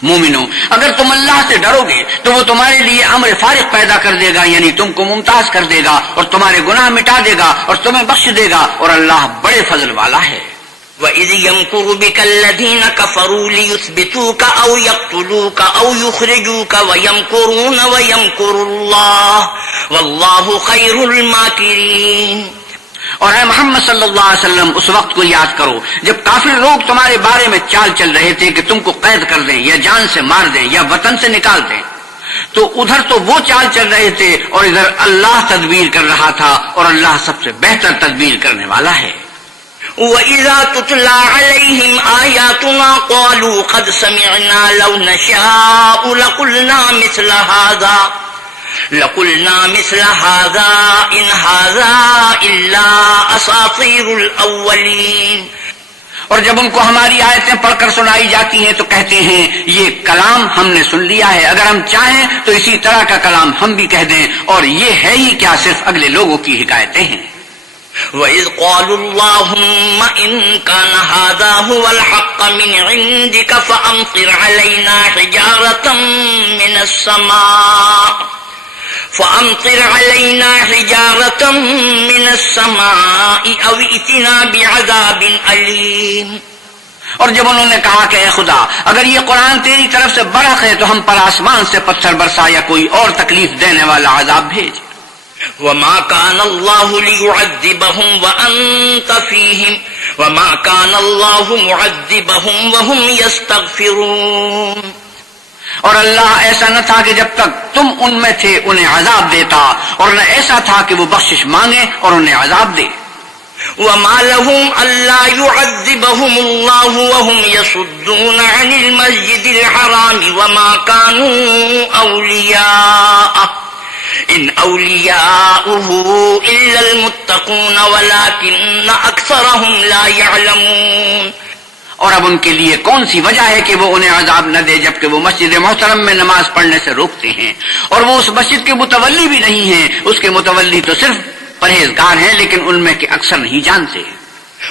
مومنو، اگر تم اللہ سے ڈرو گے تو وہ تمہارے لیے امر فارغ پیدا کر دے گا، یعنی تم کو ممتاز کر دے گا اور تمہارے گناہ مٹا دے گا اور تمہیں بخش دے گا، اور اللہ بڑے فضل والا ہے. وَإِذْ يَمْكُرُ بِكَ الَّذِينَ كَفَرُوا لِيُثْبِتُوكَ أَوْ يَقْتُلُوكَ أَوْ يُخْرِجُوكَ وَيَمْكُرُونَ وَيَمْكُرُ اللَّهُ وَاللَّهُ خَيْرُ الْمَاكِرِينَ. اور اے محمد صلی اللہ علیہ وسلم، اس وقت کو یاد کرو جب کافر لوگ تمہارے بارے میں چال چل رہے تھے کہ تم کو قید کر دیں یا جان سے مار دیں یا وطن سے نکال دیں، تو ادھر تو وہ چال چل رہے تھے اور ادھر اللہ تدبیر کر رہا تھا، اور اللہ سب سے بہتر تدبیر کرنے والا ہے. وَإِذَا تُتْلَى عَلَيْهِمْ آيَاتُنَا قَالُوا قَدْ سَمِعْنَا لَوْ نَشَاءُ لَقُلْنَا مِثْلَ هَذَا إِنْ هَذَا إِلَّا أَسَاطِيرُ الْأَوَّلِينَ. اور جب ان کو ہماری آیتیں پڑھ کر سنائی جاتی ہیں تو کہتے ہیں یہ کلام ہم نے سن لیا ہے، اگر ہم چاہیں تو اسی طرح کا کلام ہم بھی کہہ دیں، اور یہ ہے ہی کیا صرف اگلے لوگوں کی حکایتیں ہیں. وَإِذْ قَالُوا اللَّهُمَّ إِن كَانَ هَذَا هُوَ الْحَقَّ مِنْ عِندِكَ فَأَمْطِرْ عَلَيْنَا حِجَارَةً مِّنَ السَّمَاءِ أَوْ ائْتِنَا بِعَذَابٍ أَلِيمٍ. اور جب انہوں نے کہا کہ اے خدا، اگر یہ قرآن تیری طرف سے برحق ہے تو ہم پر آسمان سے پتھر برسا یا کوئی اور تکلیف دینے والا عذاب بھیج. وَمَا كَانَ اللَّهُ لِيُعَذِّبَهُمْ وَأَنْتَ فِيهِمْ وَمَا كَانَ اللَّهُ مُعَذِّبَهُمْ وَهُمْ يَسْتَغْفِرُونَ. اور اللہ ایسا نہ تھا کہ جب تک تم ان میں تھے انہیں عذاب دیتا، اور نہ ایسا تھا کہ وہ بخشش مانگے اور انہیں عذاب دے. وَمَا لَهُمْ أَلَّا يُعَذِّبَهُمُ اللَّهُ وَهُمْ يَصُدُّونَ عَنِ الْمَسْجِدِ الْحَرَامِ وَمَا كَانُوا أَوْلِيَاءَهُ إِنْ أَوْلِيَاؤُهُ إِلَّا الْمُتَّقُونَ وَلَكِنَّ أَكْثَرَهُمْ لَا يَعْلَمُونَ. اور اب ان کے لیے کون سی وجہ ہے کہ وہ انہیں عذاب نہ دے جبکہ وہ مسجد محترم میں نماز پڑھنے سے روکتے ہیں، اور وہ اس مسجد کے متولی بھی نہیں ہیں، اس کے متولی تو صرف پرہیزگار ہیں لیکن ان میں کے اکثر نہیں جانتے.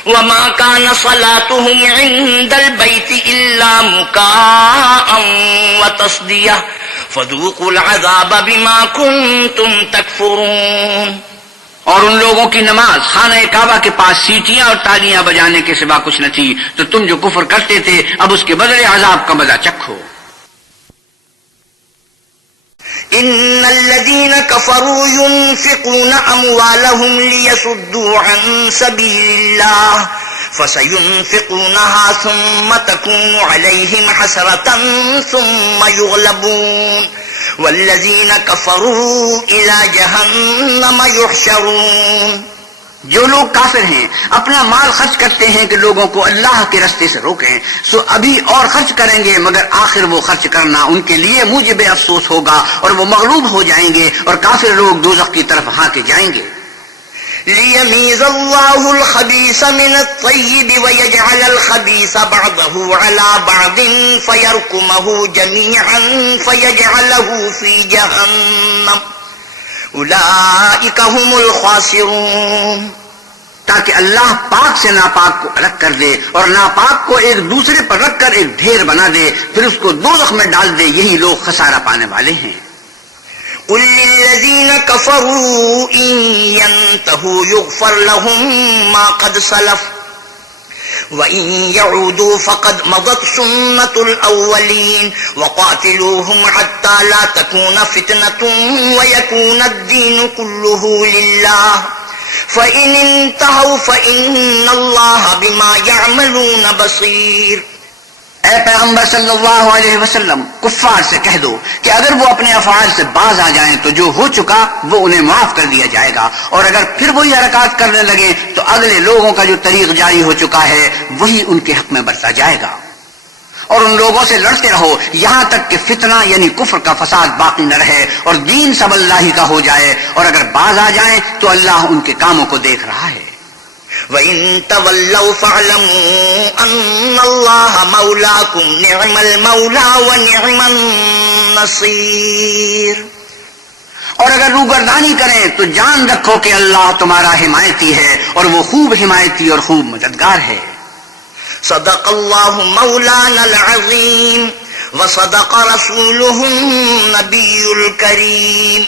وَمَا كَانَ صَلَاتُهُمْ عِندَ الْبَيْتِ إِلَّا مُكَاءً وَتَصْدِيَةً فَذُوقُوا الْعَذَابَ بِمَا كُنتُمْ تَكْفُرُونَ. اور ان لوگوں کی نماز خانہ کعبہ کے پاس سیٹیاں اور تالیاں بجانے کے سوا کچھ نہ تھی، تو تم جو کفر کرتے تھے اب اس کے بدلے عذاب کا مزہ چکھو. ان الذين كفروا ينفقون اموالهم ليصدوا عن سبيل الله فسينفقونها ثم تكون عليهم حسرة ثم يغلبون والذین کفروا الی جہنم یحشرون. جو لوگ کافر ہیں اپنا مال خرچ کرتے ہیں کہ لوگوں کو اللہ کے رستے سے روکیں، سو ابھی اور خرچ کریں گے، مگر آخر وہ خرچ کرنا ان کے لیے موجب افسوس ہوگا اور وہ مغلوب ہو جائیں گے اور کافر لوگ دوزخ کی طرف ہانکے جائیں گے. لیمیز اللہ الخبیث من الطیب ویجعل الخبیث بعضه على بعض فیرکمه جمیعا فیجعله فی جہنم اولئک هم الخاسرون. تاکہ اللہ پاک سے ناپاک کو الگ کر دے اور ناپاک کو ایک دوسرے پر رکھ کر ایک ڈھیر بنا دے، پھر اس کو دوزخ میں ڈال دے. یہی لوگ خسارہ پانے والے ہیں. قل للذین کفروا ان ينتهوا يغفر لهم ما قد سلف وَإِن يَعُودُوا فَقَدْ مَضَتْ سُنَّةُ الْأَوَّلِينَ وَقَاتِلُوهُمْ حَتَّى لَا تَكُونَ فِتْنَةٌ وَيَكُونَ الدِّينُ كُلُّهُ لِلَّهِ فَإِنِ انْتَهَوْا فَإِنَّ اللَّهَ بِمَا يَعْمَلُونَ بَصِيرٌ. اے پیغمبر صلی اللہ علیہ وسلم، کفار سے کہہ دو کہ اگر وہ اپنے افعال سے باز آ جائیں تو جو ہو چکا وہ انہیں معاف کر دیا جائے گا، اور اگر پھر وہی حرکات کرنے لگے تو اگلے لوگوں کا جو طریق جاری ہو چکا ہے وہی ان کے حق میں برتا جائے گا. اور ان لوگوں سے لڑتے رہو یہاں تک کہ فتنہ یعنی کفر کا فساد باقی نہ رہے اور دین سب اللہ ہی کا ہو جائے، اور اگر باز آ جائیں تو اللہ ان کے کاموں کو دیکھ رہا ہے. وَإِن تَوَلَّوْا فَاعْلَمُوا أَنَّ اللَّهَ مَوْلَاكُمْ نِعْمَ الْمَوْلَى وَنِعْمَ النَّصِيرُ. اور اگر روگردانی کریں تو جان رکھو کہ اللہ تمہارا حمایتی ہے اور وہ خوب حمایتی اور خوب مددگار ہے. صدق اللہ مولانا العظیم وصدق رسوله النبی الکریم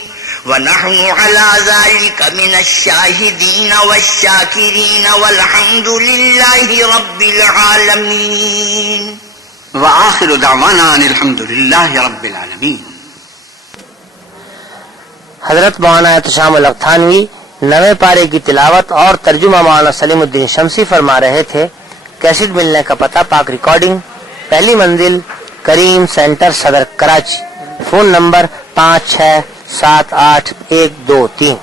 ونحن على ذلك من الشاهدين والشاكرين والحمد لله رب العالمين. وآخر دعوانا ان الحمد لله رب العالمين. حضرت مولانا احتشام الختانوی نویں پارے کی تلاوت اور ترجمہ مولانا سلیم الدین شمسی فرما رہے تھے. کیسٹ ملنے کا پتہ پاک ریکارڈنگ، پہلی منزل، کریم سینٹر، صدر، کراچی. Phone number 567812 3.